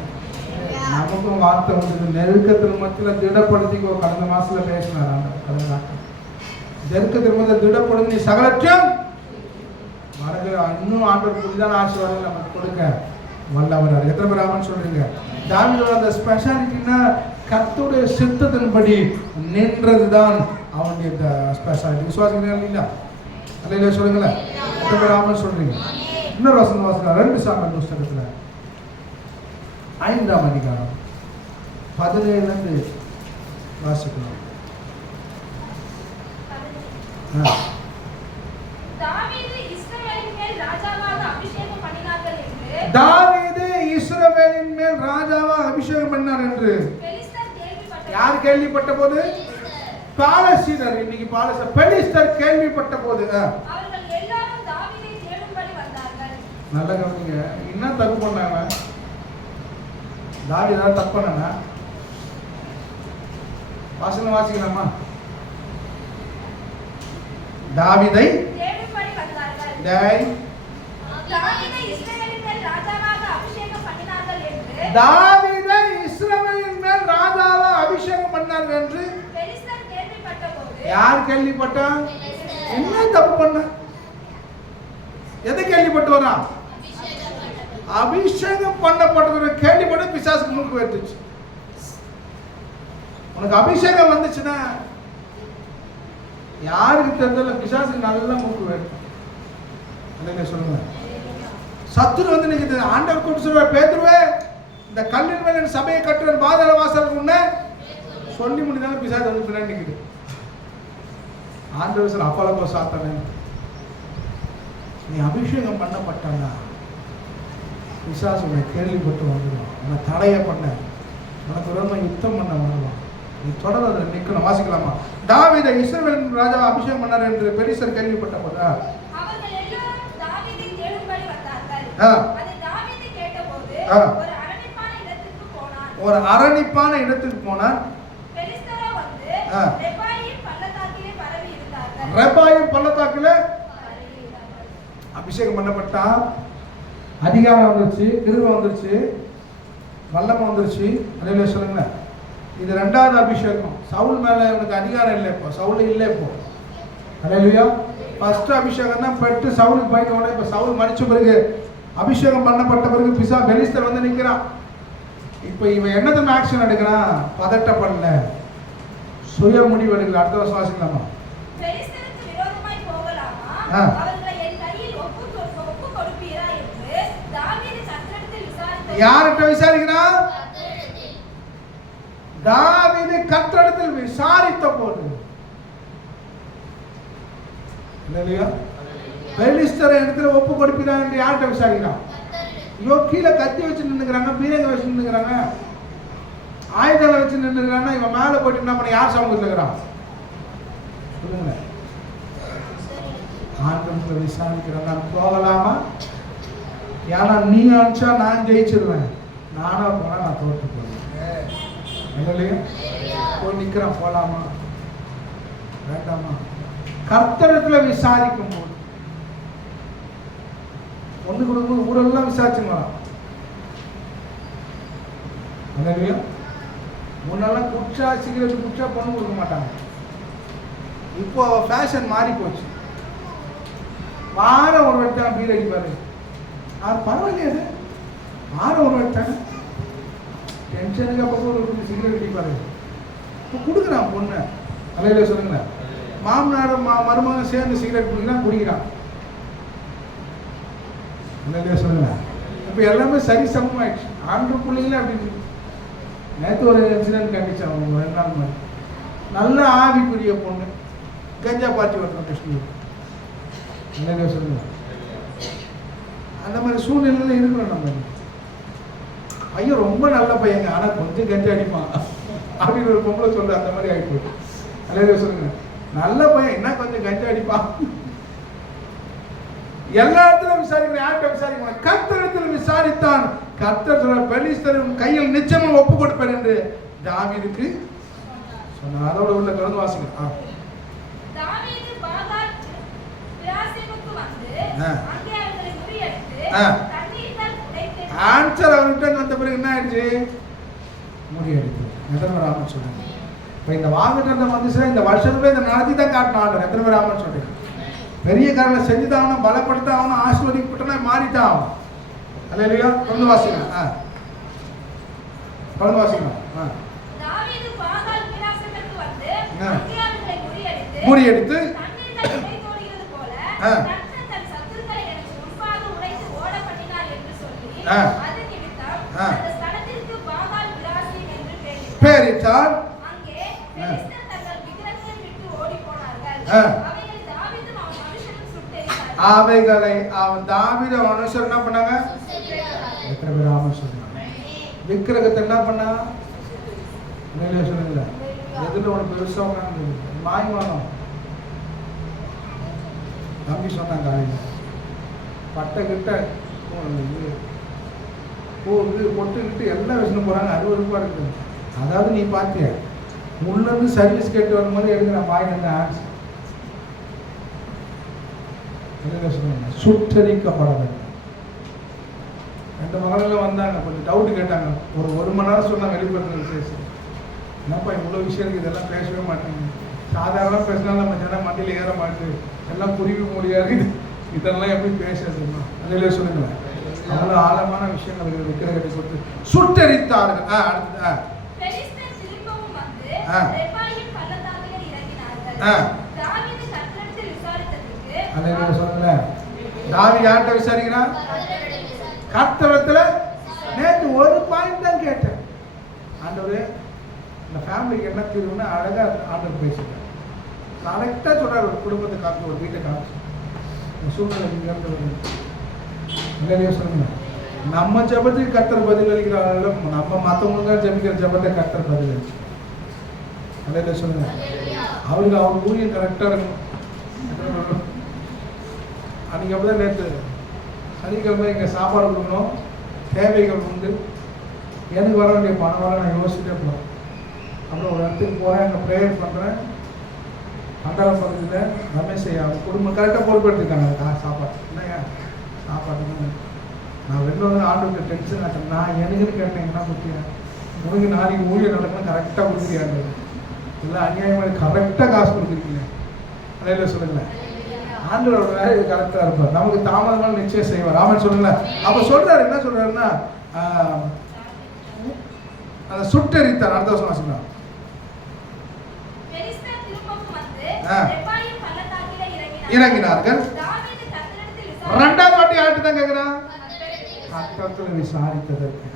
நமக்கும் வார்த்தை வந்து நெருக்கத்தில் மத்தியில் திடப்படுத்திக்கோ. கடந்த மாசத்துல பேசினார். நெருக்கத்தில் மத்தியில் திடப்படுத்தி நீ சகலற்றையும் மறக்க. இன்னும் ஆண்டவர் புதிதான ஆசீர்வாதம் நமக்கு கொடுக்க வல்லவர். எத்தனை பேர் ராமன் சொல்றீங்க? தாவீதோட அந்த ஸ்பெஷாலிட்டினா கர்த்தருடைய சித்தத்தின்படி நின்றதுதான் அவனுடைய ஸ்பெஷாலிட்டி. விசுவாசிக்கிறீங்களா இல்லையா? அல்லையா சொல்லுங்களேன். எத்தனை பேர் ராமன் சொல்றீங்க? இன்னொரு வசனம் வாசிக்கலாம். 2 சாமுவேல் புத்தகத்துல 5ஆம் அதிகாரம் 17 வாசிக்கலாம். தாவீது இஸ்ரவேலின் மேல் ராஜாவாக அபிஷேகம் பண்ணினார்கள் என்று யார் கேள்விப்பட்ட போது? பாலஸ்தீனர். இன்னைக்கு பெலிஸ்தர் கேள்விப்பட்ட போது அவர்கள் எல்லாரும் தாவீதை தேடும்படி வந்தார்கள். நல்ல கவனிங்க. என்ன தப்பு பண்ணாங்க? தாவீது தான் தப்பு பண்ணானா? வாசிக்கலாமா? தாவீதை தேடும்படி வந்தார்கள். தாவீதை இஸ்ரவேலின் மேல் ராஜாவாக அபிஷேகம் பண்ணினார்கள் என்று தாவீதை இஸ்ரவேலின் மேல் ராஜாவாக அபிஷேகம் பண்ணார்கள் என்று பெலிஸ்தர் கேள்விப்பட்டபோது. யார் கேள்விப்பட்டா? என்ன தப்பு பண்ண? எதை கேள்விப்பட்டு வரா? அபிஷேகம் பண்ணப்பட்டது கேள்விப்பட்டு பிசாசுக்கு மூக்கு வெட்டுச்சு. உனக்கு அபிஷேகம் வந்துச்சுன்னா யாருக்கு தெரிஞ்சல பிசாசுக்கு நல்ல மூக்கு வெட்டும். சொல்லுங்க. சத்துரு வந்து நிக்குது. ஆண்டவர் கூப்பிட்டு சொல்றார், பேதுருவே இந்த கல்லின் மேல சபையை கட்டுறேன், பாதாள வாசலுக்கு முன்னே சொல்லி முடிந்தாலும் பிசாசு வந்து பின்னாடி நிக்குது. ஆண்டவர் சொல்ற, அப்பளப்போ சாத்தானே, நீ அபிஷேகம் பண்ணப்பட்டானா பிசாசு உன்னை கேள்விப்பட்டு வந்துடுவான். உன்னை தடைய பண்ண, உனக்கு ரொம்ப யுத்தம் பண்ண வருவான். நீ தொடர்ந்து அதில் நிற்கணும். வாசிக்கலாமா? தாவீதை இஸ்ரவேலின் ராஜா அபிஷேகம் பண்ணார் என்று பெலிஸ்தர் கேள்விப்பட்ட போது அவர்கள் எல்லாரும் தாவீதை தேடும்படி வந்தார்கள். அதை தாவீது கேட்டபோது ஒரு அரணிப்பான இடத்துக்கு போனான். ஒரு அரணிப்பான இடத்துக்கு போனான். பெலிஸ்தரோ வந்து ரெபாயீம் பள்ளத்தாக்கிலே பரவி இருந்தார்கள். ரெபாயீம் பள்ளத்தாக்கிலே அபிஷேகம் பண்ணப்பட்டா. அதிகாரம் வந்துருச்சு, கிருபை வந்துருச்சு, வல்லமை வந்துருச்சு. அதே சொல்லுங்க. இது 2வது அபிஷேகம். சவுல் மேல இவனுக்கு அதிகாரம் இல்லை. இப்போ சவுல் இல்லை. இப்போ அல்லேலூயா. ஃபர்ஸ்ட் அபிஷேகம் தான் பெற்று சவுலுக்கு பயந்தோட. இப்போ சவுல் மரிச்ச பிறகு அபிஷேகம் பண்ணப்பட்ட பிறகு பெலிஸ்தர் வந்து நிற்கிறான். இப்போ இவன் என்னதுன்னு ஆக்ஷன் எடுக்கிறான்? பதட்டப்படல, சுய முடிவு எடுக்கல. அடுத்த வருஷம் வாசிக்கலாமா? பெலிஸ்தருக்கு விரோதமாய் போகலாமா? அவர்களை என் கையில் ஒப்பு கொடுப்பீரா என்று தாவீது யார்கிட்ட விசாரிக்கிறான்? தாவீது கர்த்தரிடத்தில் விசாரித்த போது இல்லையா பெலிஸ்தரை இடத்துல ஒப்பு கொடுக்கிறான் என்று யார்கிட்ட விசாரிக்கிறான்? ஐயோ கீழே கத்தி வச்சு நின்னுக்கிறாங்க, பீரங்க வச்சு நின்னுக்கிறாங்க, ஆயுதங்களை வச்சு நின்னுக்கிறாங்க, இவன் மேல போயிட்டு என்ன பண்ண யார் சமூகத்தில் இருக்கிறான்? சொல்லுங்க. ஆண்டவரை விசாரிக்கிறான். நான் போகலாமா? ஏன்னா நீ அனுப்பிச்சா நான் ஜெயிச்சிருவேன், நானா போனா நான் தோற்று போடுவேன். இல்லையா போய் நிற்கிறான், போலாமா வேண்டாமா? கர்த்தரிடத்துல விசாரிக்கும் போது ஒண்ணு கொடுக்கும் ஊரெல்லாம் விசாரிச்சுங்களா? இல்லையா முன்னெல்லாம் குடிச்சா சிகரெட் குடிச்சா பொண்ணு கொடுக்க மாட்டாங்க. இப்போ ஃபேஷன் மாறி போச்சு. வாரம் ஒரு வட்டம் பீர் அடிப்பாரு, அது பரவாயில்லையாது. வாரம் ஒரு வட்டம் டென்ஷனுக்கு அப்பப்போ ஒரு சிகரெட் அடிப்பாரு. இப்போ கொடுக்குறான் பொண்ணு. அலையில சொல்லுங்க, மாமனார் மருமகன் சேர்ந்து சிகரெட் குடிக்கிறான். இல்லையா சொல்லுங்க. இப்போ எல்லாமே சரி சமமாயிடுச்சு. ஆண்டு பிள்ளைங்களே அப்படின்னு. நேற்று ஒரு இன்சிடென்ட் கண்டிச்சான். அவங்க 2 நாள் மாதிரி நல்ல ஆவிக்குரிய பொண்ணு கஞ்சா பார்ட்டி வரணும் கிருஷ்ணகிரி. இல்லையா சொல்லுங்க. அந்த மாதிரி சூழ்நிலையில இருக்கிறோம் நம்ம. ஐயோ ரொம்ப நல்ல பையங்க, ஆனால் கொஞ்சம் கஞ்சா அடிப்பான் அப்படின்னு ஒரு பொம்பளை சொல்ற அந்த மாதிரி ஆகிப்போச்சு. இல்லையா சொல்லுங்க. நல்ல பையன் என்ன கொஞ்சம் கஞ்சா அடிப்பான். எல்லா இடத்திலும் விசாரிக்கிற. யார்கிட்ட விசாரிக்க? கர்த்தரிடத்தில் விசாரித்தான். கர்த்தர் சொல்ற பெலிஸ்தரின் கையில் நிச்சயமா ஒப்பு கொடுப்பேன் என்று தாவீதுக்கு சொன்னார். அதோட உள்ள தொடர்ந்து வாசிங்க. தாவீது பாகால் பிராசிமுக்கு வந்து அங்கே அவர்களை முறியடித்து தண்ணீரால் உடைத்து ஆன்சர் அவர்கிட்ட வந்த பிறகு என்ன ஆயிடுச்சு? முறியடித்து. எத்தனை பேர் ஆமென் சொல்றீங்க? இப்போ இந்த வாக்குத்தத்தம் வந்துச்சுன்னா இந்த வருஷத்துல இதை நடத்தி தான் காட்டணும் ஆண்டவர். எத்தனை பேர் ஆமென் சொல்றீங்க? பெரிய காரணம் செஞ்சுதான் ஆகணும், பலப்படுத்த ஆகணும், ஆசீர்வதிக்கப்பட்டனா மாறித்தான் ஆகணும். அல்லேலூயா. தொடர்ந்து வாசிங்க. தொடர்ந்து வாசிங்க. தாவீது பாகால் பிராசிமுக்கு வந்து அங்கே அவர்களை முறியடித்து தண்ணீரால் உடைத்தோடுகிறது போல கர்த்தர் தன் சத்துருக்களை எனக்கு முன்பாக உடைத்து ஓட பண்ணினார் என்று சொல்லி அது நிமித்தம் அந்த ஸ்தலத்திற்கு பாகால் பிராசிம் என்று பெயரிட்டார். அங்கே பெலிஸ்தர் தங்கள் விக்கிரகத்தை விட்டு ஓடி போனார்கள். அவைகளை அவன் தாவீது மனுஷர் என்ன பண்ணாங்க? எத்தனை பேர் ஆமென் சொல்றாங்க? விக்கிரகத்தை என்ன பண்ணா? மேலே சொல்லுங்க. எதுல ஒரு பெருசா மாய்மானம் தம்பி சொன்னாங்க. பட்டை கிட்ட பொட்டுக்கிட்டு எல்லாம் வச்சுன்னு போறாங்க. அருவருப்பா இருக்குது. அதாவது நீ பார்த்திய முன்னிருந்து சர்வீஸ் கேட்டு வரும்போது எடுக்கிற மாயிலிருந்து ஆன்சர் சுட்டரிக்கப்பட வேண்டும். 2 மகளில் வந்தாங்க, கொஞ்சம் டவுட் கேட்டாங்க. ஒரு மணி நேரம் சொன்னாங்க வெளிப்படுத்துற விசேஷம். என்னப்பா இவ்வளோ விஷயம் இருக்குது, இதெல்லாம் பேசவே மாட்டேங்க. சாதாரண பேசினாலும் நம்ம ஜனம் மண்டியில் ஏற மாட்டு எல்லாம் புரிவி முடியாது. இதெல்லாம் எப்படி பேசுறதுமா? அதிலே சொல்லுங்களேன். அவ்வளோ ஆழமான விஷயங்கள் விக்கிரகத்தை கொடுத்து சுட்டரித்தார்கள். அடுத்தது தாவீது யார்கிட்ட விசாரிக்கிறான்? கர்த்தரிடத்துல. நேற்று ஒரு பாயிண்ட் தான் கேட்டேன். ஆண்டவரே இந்த ஃபேமிலிக்கு என்ன தீர்வுன்னு அழகா ஆண்டவர் பேசுகிறார். கரெக்டாக சொல்றாரு. ஒரு குடும்பத்தை காமிச்சு, ஒரு வீட்டை காமிச்சு, சூழ்நிலை இல்லையா சொல்லுங்க. நம்ம ஜபத்துக்கு கர்த்தர் பதில் அளிக்கிறார்கள். நம்ம மற்றவங்களுக்கு ஜபிக்கிற ஜபத்தை கர்த்தர் பதில் அளிச்சு இல்லையா சொல்லுங்க. அவருக்கு அவங்க ஊழியம் கரெக்டாக இருக்கணும். அன்றைக்கி அப்படிதான் நேற்று சனிக்கிழமை இங்கே சாப்பாடு கொடுக்கணும், தேவைகள் உண்டு. எனக்கு வர வேண்டிய பணம் வர நான் யோசிச்சுட்டே போகிறேன். அப்புறம் ஒரு இடத்துக்கு போகிறேன், அங்கே ப்ரேயர் பண்ணுறேன். அண்டாரம் பகுதியில் ரமேஷ் அவங்க குடும்பம் கரெக்டாக பொறுப்பெடுத்துருக்காங்க. சாப்பாடு இல்லையா சாப்பாடு நான் வெளில வந்து ஆண்டு டென்ஷன் ஆட்டேன். நான் எனக்குன்னு கேட்டேன், என்ன கொடுத்தேன் உனக்கு நாளைக்கு ஊழியர் நடக்கணும் கரெக்டாக கொடுக்குறியாண்டு. எல்லாம் அநியாயமாக கரெக்டாக காசு கொடுத்துருக்கீங்க. அதையில சொல்லுங்களேன். ஆண்டவரோட வேலை இது கரெக்டாக இருப்பார். நமக்கு தாமதமாக நிச்சயம் செய்வார். ஆமாம் சொல்லுங்களேன். அப்போ சொல்றாரு, என்ன சொல்றாருன்னா அதை சுட்டரித்தார். அடுத்த வருஷம் வாசிக்கலாம். இறங்கினார்கள். 2வது வாட்டி ஆட்டு தான் கேட்கிறான். அர்த்தத்தில் விசாரித்ததற்கு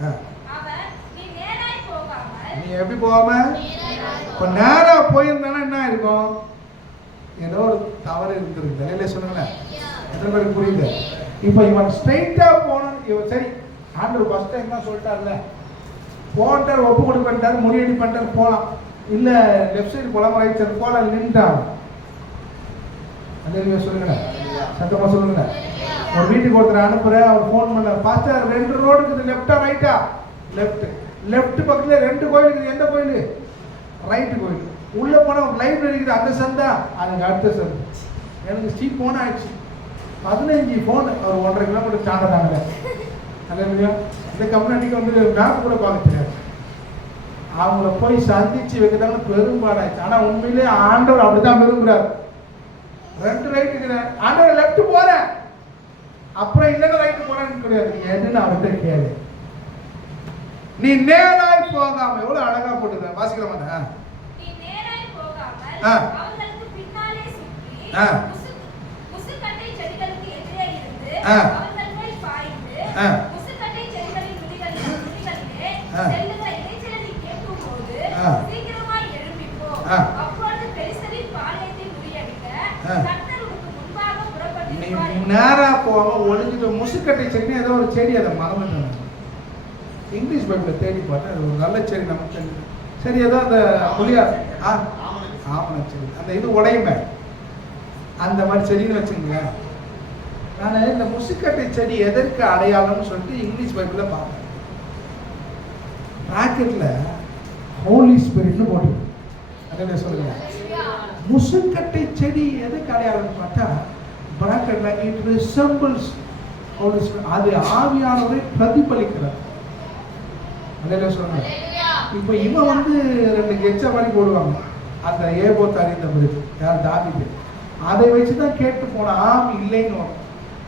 அவர், நீ நேராய் போகாமல் நீ எப்படி போகாம இப்போ நேரா போயிருந்தானா என்ன இருக்கும்? ஏதோ ஒரு தவறு இருந்திருக்கு. தலையில சொல்லுங்களேன், எத்தனை பேருக்கு புரியுது? இப்போ இவன் ஸ்ட்ரைட்டா போனான். இவன் சரி, ஆண்டவர் ஃபர்ஸ்ட் டைம் தான் சொல்லிட்டார்ல, போட்டார், ஒப்பு கொடுக்க பண்ணிட்டார், முறியடி பண்ணிட்டார், போகலாம். இல்லை லெஃப்ட் சைடு போகலாம், ரைட் சைடு போகலாம், நின்றுட்டான். அதே சொல்லுங்களேன், சத்தமாக சொல்லுங்களேன். ஒரு வீட்டுக்கு ஒருத்தர் அனுப்புகிறேன், அவர் ஃபோன் பண்ண, பாஸ்டர் 2 ரோடு இருக்குது, லெஃப்டா ரைட்டா? லெஃப்ட் பக்கத்தில் 2 கோயில் இருக்குது. எந்த கோயில்? ரைட்டு கோயில். உள்ளே போனால் ஒரு லைப்ரரி இருக்குது, அந்த சந்தா, அதுக்கு அடுத்த சந்தை. எனக்கு ஸ்டீப் ஃபோன் ஆயிடுச்சு, 15 ஃபோன், ஒரு 1.5 கிலோமீட்டர் தாண்டதாங்க. அல்லையா? இந்த கம்யூனிட்டிக்கு வந்து மேப் கூட பார்க்க தெரியாது. அவங்கள போய் சந்திச்சு வைக்கிறாங்க, பெரும்பாடாச்சு. ஆனால் உண்மையிலே ஆண்டவர் அப்படிதான் விரும்புகிறார். 2 ரைட் இருக்கிறேன், ஆண்டவர் லெஃப்ட் போறேன், அப்புறம் இல்லைன்னா ரைட்டு போறேன்னு கிடையாது. எதுன்னு அவர்கிட்ட கேளு. நீ நேராய் போகாம, எவ்வளவு அழகா போட்டுத, வாசிக்கல மாட்டேன். நீ நேராய் போகாமல் அவர்களுக்கு பின்னாலே சுற்றி முசுக்கட்டை செடிகளுக்கு எதிரே இருந்து அவர்கள் மேல் பாய்ந்து முசுக்கட்டை செடிகளின் நுனிகளிலே செல்லுகிற இரைச்சலை கேட்கும்போது சீக்கிரமாய் எழும்பி போ. அப்பொழுது பெலிஸ்தரின் பாளையத்தை முறியடிக்க கர்த்தர் உனக்கு முன்பாக புறப்பட்டிருப்பார். நீ நேரா போகாம ஒளிஞ்சிட்டு முசுக்கட்டை செடி, ஏதோ ஒரு செடி, அதை மறந்துட்டேன். இங்கிலீஷ் பைபிளை தேடி பார்த்தேன், அது ஒரு நல்ல செடி நமக்கு தெரிஞ்சது. சரி, ஏதோ அந்த புளியா ஆமண செடி, அந்த இது உடையுமே, அந்த மாதிரி செடின்னு வச்சுங்க. நான் இந்த முசுக்கட்டை செடி எதற்கு அடையாளம்னு சொல்லிட்டு இங்கிலீஷ் பைபிள பார்த்தேன். பிராக்கெட்ல ஹோலி ஸ்பிரிட்னு போட்டு, அதை சொல்லுங்க. முசுக்கட்டை செடி எதுக்கு அடையாளம்னு பார்த்தா, பிராக்கெட்ல இட் ரிசம்பிள்ஸ் ஹோலி ஸ்பிரிட், அது ஆவியானவரை பிரதிபலிக்கிறார். அதே சொல்லுங்க. இப்போ இவன் வந்து 2 கெச்ச மாதிரி போடுவாங்க, அந்த ஏபோத் அறிந்த பிறகு யார்? தாவீது. அதை வச்சுதான் கேட்டு போன ஆம் இல்லைன்னு.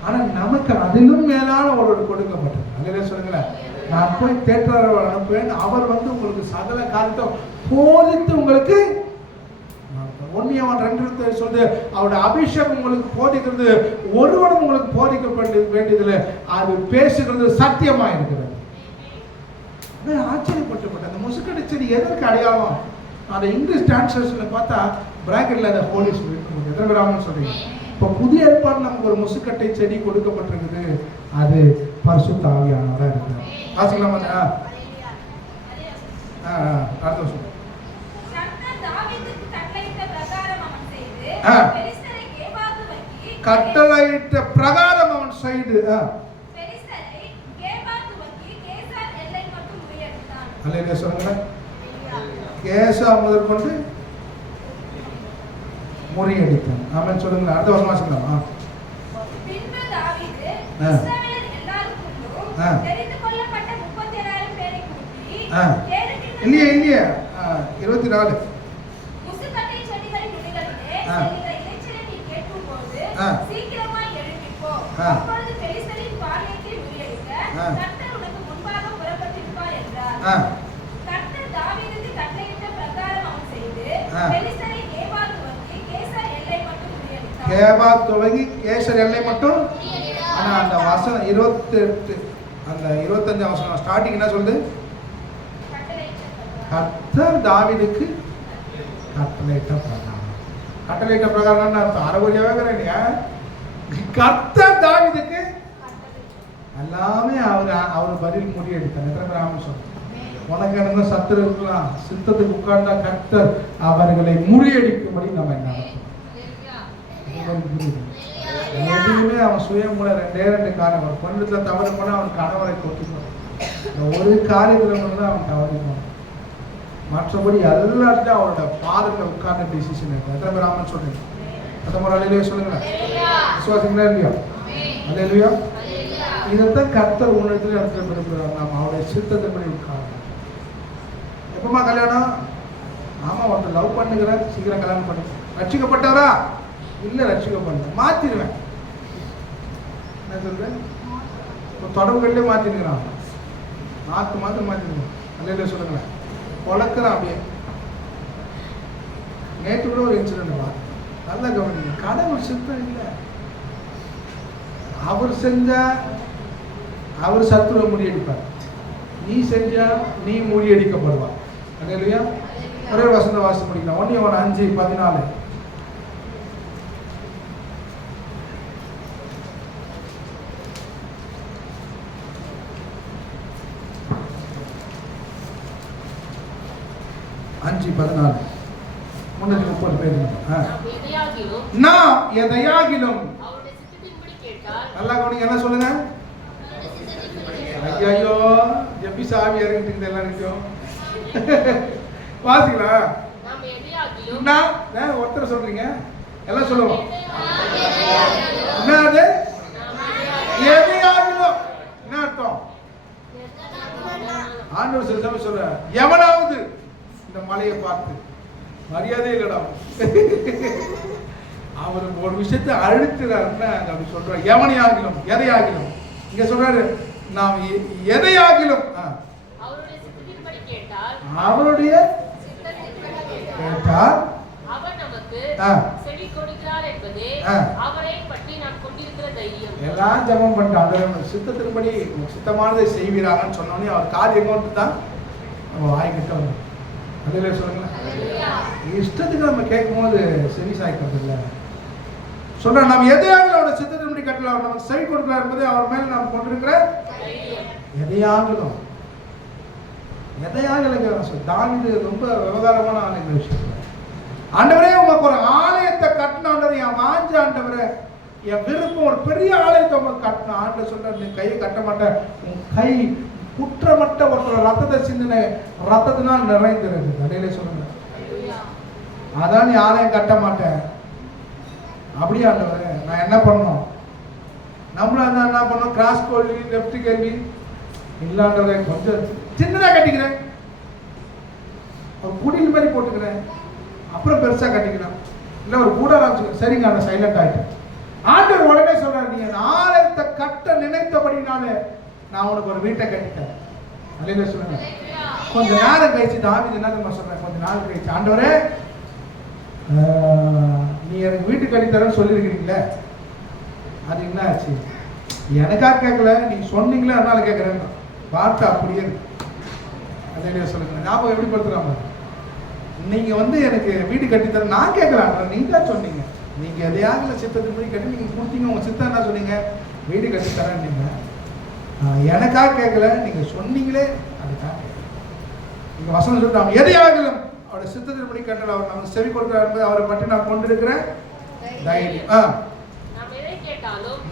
ஆனா நமக்கு அதிலும் மேலான ஒரு கொடுக்கப்பட்டது. அதே சொல்லுங்களேன், நான் போய் தேற்றரை அனுப்புவேன், அவர் வந்து உங்களுக்கு சகல காரியத்தை போதித்து உங்களுக்கு 1 யோவான் 2 சொல்லுது, அவருடைய அபிஷேகம் உங்களுக்கு போதிக்கிறது, ஒருவனும் உங்களுக்கு போதிக்கப்பட வேண்டியதில்லை, அது பேசுகிறது சத்தியமா இருக்கிறது. ஆச்சரியப்பட்டப்பட்ட அந்த முசுக்கட்டை செடி எதற்கு அடையாளம்? அந்த இங்கிலீஷ் டிரான்ஸ்லேஷன்ல பார்த்தா பிராக்கெட்ல அந்த ஹோலி ஸ்பிரிட் எதிர்வராமன்னு சொல்றீங்க. இப்போ புதிய ஏற்பாடு நமக்கு ஒரு முசுக்கட்டை செடி கொடுக்கப்பட்டிருக்குது, அது பரிசுத்த ஆவியானவரா இருக்கிறார். வாசிக்கலாமா? அடுத்த வருஷம் கட்டளையிட்ட பிரகாரம் அவன் செய்து சொல்லுங்க. கேசா முதல் கொண்டு முறியடித்தான். ஆமென் சொல்லுங்க. அடுத்த வருஷமா சொல்லலாம். பின்பு தாவீது இஸ்ரவேலர் எல்லாருக்கும் தெரிந்து கொள்ளப்பட்ட 37000 பேரை கூட்டி இல்லையே 24 முசுக்கட்டை செடிகளின் நுனிகளிலே செல்லுகிற இரைச்சலை நீ கேட்கும்போது சீக்கிரமாய் எழும்பி போ. அப்பொழுது பெலிஸ்தரின் பாளையத்தை முறியடிக்க கர்த்தர் உனக்கு முன்பாக புறப்பட்டிருப்பார் என்றார். கர்த்தர் தாவீதுக்கு கட்டளையிட்ட பிரகாரம் அவன் செய்து பெலிஸ்தரை கேபா துவங்கி கேசர் எல்லை மட்டும் முறியடித்தான். கேபா துவங்கி கேசர் எல்லை மட்டும். ஆனா அந்த வசனம் 28 அந்த 25 வசனம் ஸ்டார்டிங் என்ன சொல்லுது? கர்த்தர் தாவீதுக்கு கட்டளையிட்ட பிரகாரம். கட்டளையிட்ட பிரகாரம் அர்த்தம் அரபுரியாவே இல்லையா? கர்த்தர் தாவீதுக்கு எல்லாமே அவர் பதில் முறியடித்தார். எத்தனை பேர் ஆமாம் சொல்லுங்க. உனக்கு என்ன சத்துரு இருக்கலாம், சித்தத்துக்கு உட்கார்ந்தா கர்த்தர் அவர்களை முறியடிக்கும்படி நம்ம என்ன எதுவுமே அவன் சுயமுறை 2 காரியம். ஒரு பொண்ணுல தவறு போனா அவன் கணவரை கொட்டுப்பான். ஒரு காரியத்துல அவன் தவறி போனான். மற்றபடி எல்லாத்தையும் அவரோட பாதத்தில் உட்கார்ந்த டிசிஷன் இருக்கு. எத்தனை பேர் ஆமான்னு சொல்றீங்க? அந்த மாதிரி அலையிலேயே சொல்லுங்களேன். விசுவாசிங்களா இல்லையா? அலையிலையா? இதைத்தான் கர்த்தர் உன்னதத்தில் இடத்துல விரும்புகிறார். நாம் அவருடைய சித்தத்தின்படி உட்காரணும். எப்பமா கல்யாணம்? ஆமா, ஒருத்தர் லவ் பண்ணுகிறார், சீக்கிரம் கல்யாணம் பண்ணு. ரட்சிக்கப்பட்டவரா? இல்லை, ரட்சிக்கப்பட்ட மாத்திடுவேன். என்ன சொல்றேன்? இப்போ தொடர்புகளிலே மாத்திருக்கிறான். மாத்திருக்கோம். அலையிலே சொல்லுங்களேன். வளர்க்குறான் அப்படியே. நேற்று கூட ஒரு இன்சிடென்ட் வா, நல்லா கவனிங்க. கடவுள் சித்தம் இல்லை. அவர் செஞ்சா அவர் சத்துருவை முறியடிப்பார். நீ செஞ்சா நீ முறியடிக்கப்படுவார். அல்லேலூயா. ஒரே வசந்த வாசி முடிக்கலாம். 1 John 5:14. முன்னூத்தி 30 பேர். நான் எதையாகிலும் நல்லா கவனிங்க. என்ன சொல்லுங்க? ஐயோ ஜெபி சாவி இறங்கிட்டு எல்லாருக்கும் வாசிக்கலாம். நான் ஒருத்தர் சொல்றீங்க, எல்லாம் சொல்லுவோம். என்னது எதையாகிலும்? என்ன அர்த்தம்? ஆண்டவர் சில சமயம் சொல்ற, எவனாவது இந்த மலையை பார்த்து மரியாதை இல்லடா அவர் ஒரு விஷயத்தை அழுத்துறாருன்னா அப்படி சொல்றாரு. எவனையாகிலும் எதையாகிலும் இங்க சொல்றாரு, நாம் எதையாகிலும் அவருடைய கேட்டால் அவர் நமக்கு செவி கொடுக்கிறார் என்பதே அவரை பற்றி நாம் கொண்டிருக்கிற தைரியம். எல்லாம் ஜெபம் பண்ணிட்டாங்க, சித்தத்தின்படி சித்தமானதை செய்வீராங்கன்னு சொன்னோடனே அவர் காரியம் கொண்டு தான் நம்ம வாய்கிட்ட வந்து அதில் சொல்லுங்களேன். இஷ்டத்துக்கு நம்ம கேட்கும் போது செவி சாய்க்கிறது இல்லை. சொல்ற நாம் எதையாகிலும் அவருடைய சித்தத்தின்படி கட்டல அவர் நமக்கு செவி கொடுக்கிறார் என்பதே அவர் மேல் நாம் கொண்டிருக்கிற எதையாகிலும் எதையாகிலும் தாவீது ரொம்ப விவகாரமான ஆளுங்க விஷயம். ஆண்டவரே உங்களுக்கு ஒரு ஆலயத்தை கட்டின ஆண்டவர், என் வாஞ்ச ஆண்டவரே, என் விருப்பம் ஒரு பெரிய ஆலயத்தை உங்களுக்கு கட்டின ஆண்டு சொல்ற, நீ கையை கட்ட மாட்டேன், உன் கை குற்றமற்ற ஒரு ரத்தத்தை சிந்தின ரத்தத்தினால் நிறைந்திருக்கு. அடையிலே சொல்லுங்க, அதான் நீ ஆலயம் கட்ட மாட்டேன். அப்படியே ஆண்டவரே நான் என்ன பண்ணணும்? நம்மள என்ன பண்ணோம்? கிராஸ் கேள்வி, லெப்ட் கேள்வி இல்லாண்டவரே கொஞ்சம் சின்னதா கட்டிக்கிறேன், ஒரு குடில் மாதிரி போட்டுக்கிறேன், அப்புறம் பெருசா கட்டிக்கிறேன், இல்லை ஒரு கூட ஆரம்பிச்சுக்கிறேன். சரிங்க, நான் சைலண்ட் ஆயிட்டேன். ஆண்டவர் உடனே சொல்றாரு, நீ என் ஆலயத்தை கட்ட நினைத்தபடினாலே நான் உனக்கு ஒரு வீட்டை கட்டிட்டேன். அல்லேலூயா சொல்லுங்க. கொஞ்ச நேரம் கழிச்சு தாவீது என்ன தெரியுமா சொல்றேன்? கொஞ்ச நாள் கழிச்சு, ஆண்டவரே நீ எனக்கு வீட்டு கட்டித்தரேன்னு சொல்லியிருக்கிறீங்களே, அது என்ன ஆச்சு? எனக்காக கேட்கல, நீங்க சொன்னீங்களே அதனால கேட்கறேன். வார்த்தை அப்படியே இருக்கு. அல்லேலூயா சொல்லுங்க. ஞாபகம் எப்படி படுத்துறாங்க? நீங்க எனக்கு வீடு கட்டித்தர நான் கேட்கலாம், நீங்க தான் சொன்னீங்க. நீங்க எதையாவது சித்தத்தின்படி கட்டி நீங்க கொடுத்தீங்க. உங்க சித்தம் என்ன சொன்னீங்க? வீடு கட்டித்தரேன். நீங்க எனக்காக கேட்கல, நீங்க சொன்னீங்களே அதுக்காக. நீங்க வசனம் சொல்லிட்டு அவன் எதையாகலும் அவருடைய சித்தத்தின்படி கட்டல அவர் நமக்கு செவி கொடுக்கிறார் என்பதை அவரை பற்றி நான் கொண்டிருக்கிறேன் தைரியம்.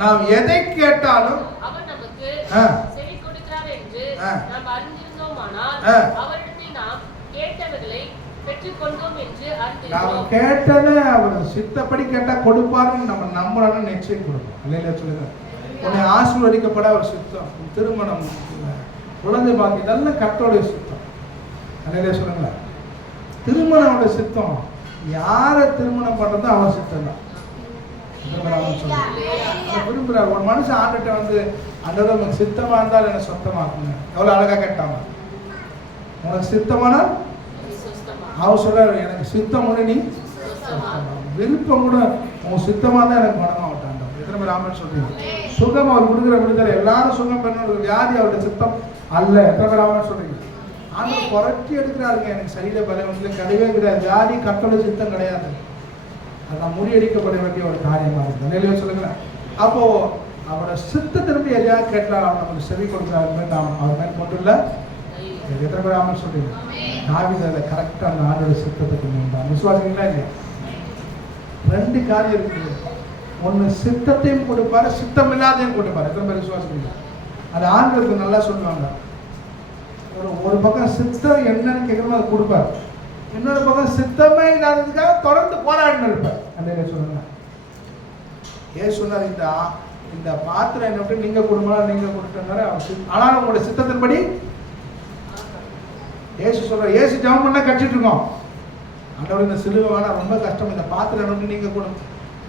நாம் எதை கேட்டாலும் அவர் நமக்கு செவி கொடுக்கிறார் என்று நாம் அறிந்திருந்தோமானால் அவரிடத்தில் நாம் கேட்டவர்களை பெற்றுக்கொண்டோம் என்று அறிந்திருக்கிறோம். நாம் கேட்டதை அவர் சித்தப்படி கேட்டா கொடுப்பாருன்னு நம்ம நம்புறோம்னு நிச்சயம் கொடுப்போம். இல்லையா சொல்லுங்க. உன்னை ஆசீர்வதிக்கப்பட ஒரு சித்தம், திருமணம், குழந்தை பாக்கி, இதெல்லாம் கர்த்தருடைய சித்தம். இல்லையா சொல்லுங்களேன். திருமணோட சித்தம், யாரை திருமணம் பண்றதோ அவர் சித்தம் தான் விரும்புறாரு. ஒரு மனுஷன் ஆண்டுகிட்ட அன்றோட உனக்கு சித்தமா இருந்தால் என்ன சொந்தமாக்குங்க. எவ்வளவு அழகா கேட்டாங்க, உனக்கு சுத்தமான அவர் சொல்றாரு, எனக்கு சித்தம் கூட நீ விருப்பம் கூட உன் சித்தமா தான் எனக்கு மனமாவட்டான். எத்தனை பேர் ஆமென் சொல்றீங்க? சுகம் அவர் கொடுக்குற விடுதலை, எல்லாரும் சுகம் பெறணும், வியாதி அவருடைய சித்தம் அல்ல. எத்தனை பேர் ஆமென் சொல்றீங்க? ஆண்டவர் புரட்டி எடுக்கிறாருங்க. எனக்கு சரீர பலம் கிடையவே கிடையாது. வியாதி கர்த்தருடைய சித்தம் கிடையாது. அதான் முறியடிக்கப்பட வேண்டிய ஒரு காரியமா இருக்கு. நிலையில சொல்லுங்களேன். அப்போ அவரோட சித்தத்திலிருந்து எதையாவது கேட்டால் அவர் நமக்கு செவி கொடுக்கிறாரு. நாம் அவர் மேல் கொண்டுள்ள எத்தனை பேர் ஆமென் சொல்றீங்க? தாவீது அதை கரெக்டா அந்த ஆண்டோட சித்தத்துக்கு முன்னாடி விசுவாசிங்களா இல்லையா? ரெண்டு காரியம் இருக்குது. ஒன்னு சித்தத்தையும் கொடுப்பாரு, சித்தம் இல்லாதையும் கொடுப்பாரு. எத்தனை பேர் விசுவாசிங்களா? அது ஆண்டவருக்கு நல்லா சொல்லுவாங்க. ஒரு பக்கம் சித்தம் என்னன்னு கேட்கணுமோ அதை கொடுப்பாரு, இன்னொரு பக்கம் சித்தமே இல்லாததுக்காக தொடர்ந்து போராடினு இருப்பார். அந்த சொல்லுங்க. ஏன் சொன்னார், இந்த பாத்திரம் என்ன விட்டு நீங்க கொடுமா, நீங்க கொடுத்தாரு. ஆனாலும் உங்களுடைய சித்தத்தின்படி ஏசு சொல்ற, ஏசு ஜெபம் பண்ணா கட்டிட்டு இருக்கோம். ஆண்டவர் இந்த சிலுவை வேணா ரொம்ப கஷ்டம், இந்த பாத்திரம் என்ன நீங்க கொடுங்க.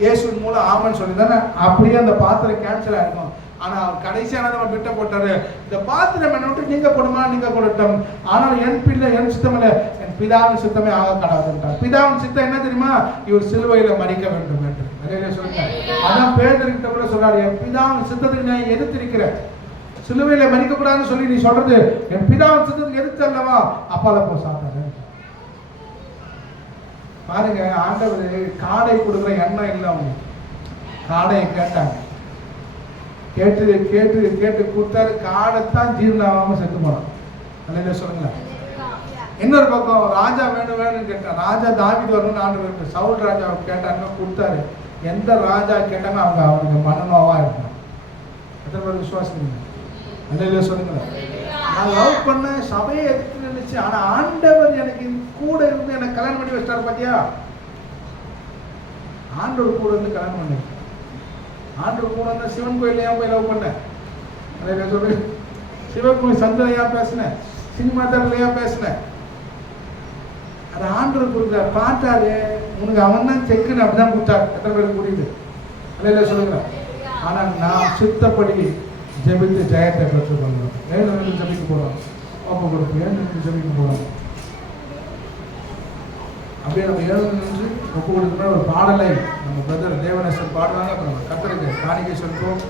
இயேசுவின் மூலம் ஆமன் சொல்லி தானே அப்படியே அந்த பாத்திரம் கேன்சல் ஆயிருக்கும். ஆனா அவர் கடைசியான நம்ம பிட்ட போட்டாரு, இந்த பாத்திரம் என்ன விட்டு நீங்க கொடுமா, நீங்க கொடுத்தோம். ஆனால் என் பிள்ளை என் சித்தம் இல்லை, என் பிதாவின் சித்தமே ஆக கடவுள். பிதாவின் சித்தம் என்ன தெரியுமா? இவர் சிலுவையில மறிக்க வேண்டும் என்று சொல்லுங்க. அதான் பேதுருகிட்ட கூட சொல்றாரு, என் பிதாவின் சித்தத்துக்கு நான் எதிர்த்திருக்கிறேன். சிலுவையில மறிக்கக்கூடாதுன்னு சொல்லி நீ சொல்றது என் பிதாவின் சித்தத்துக்கு எதிர்த்து அல்லவா? அப்பால போ சாத்தானே. பாருங்க, ஆண்டவர் காடை கொடுக்குற எண்ணம் இல்லை அவங்க. காடையை கேட்டாங்க, கேட்டு கேட்டு கேட்டு கொடுத்தாரு. காடைத்தான் ஜீர்ணாவாம செத்து போனான். அல்ல சொல்லுங்களேன். இன்னொரு பக்கம் ராஜா வேணும் வேணும்னு கேட்டான். ராஜா தாவீது வரணும்னு ஆண்டவர் சவுல் ராஜாவை கேட்டாங்க, கொடுத்தாரு. எந்த ராஜா கேட்டாங்க அவங்க அவனுக்கு மனநோவா இருந்தாங்க. எத்தனை பேர் விசுவாசம்? அல்ல சொல்லுங்களேன். நான் லவ் பண்ண சபையை எதிர்த்து நினைச்சு, ஆனா ஆண்டவர் எனக்கு கூட இருந்து எனக்கு கல்யாணம் பண்ணி வச்சிட்டாரு. பாத்தியா, ஆண்டவர் கூட இருந்து கல்யாணம் பண்ணி. ஆண்டவர் கூட இருந்தா சிவன் கோயில ஏன் போய் லவ் பண்ண? அல்ல சொல்லு. சிவன் கோயில் சந்தையா பேசினேன், சினிமா தரலையா பேசினேன். அது ஆண்டவர் கொடுக்குற பார்த்தாரு. உனக்கு அவன் தான் செக்குன்னு அப்படிதான் கொடுத்தாரு. எத்தனை பேருக்கு புரியுது? அல்ல சொல்லுங்க. ஆனா நான் சித்தப்படி ஜெபித்து ஜெயத்தை பெற்றுக்கொள்கிறோம். 7 நிமிஷம் ஜெபிக்க போறோம். ஒப்பு கொடுத்து 7 நிமிஷம் ஜெபிக்க போறோம். அப்படியே நம்ம 7 நிமிஷம் ஒப்பு கொடுக்கணும். ஒரு பாடலை நம்ம பிரதர் தேவனேசன் பாடுவாங்க. அப்புறம் கர்த்தருக்கு காணிக்கை சொல்லுவோம்.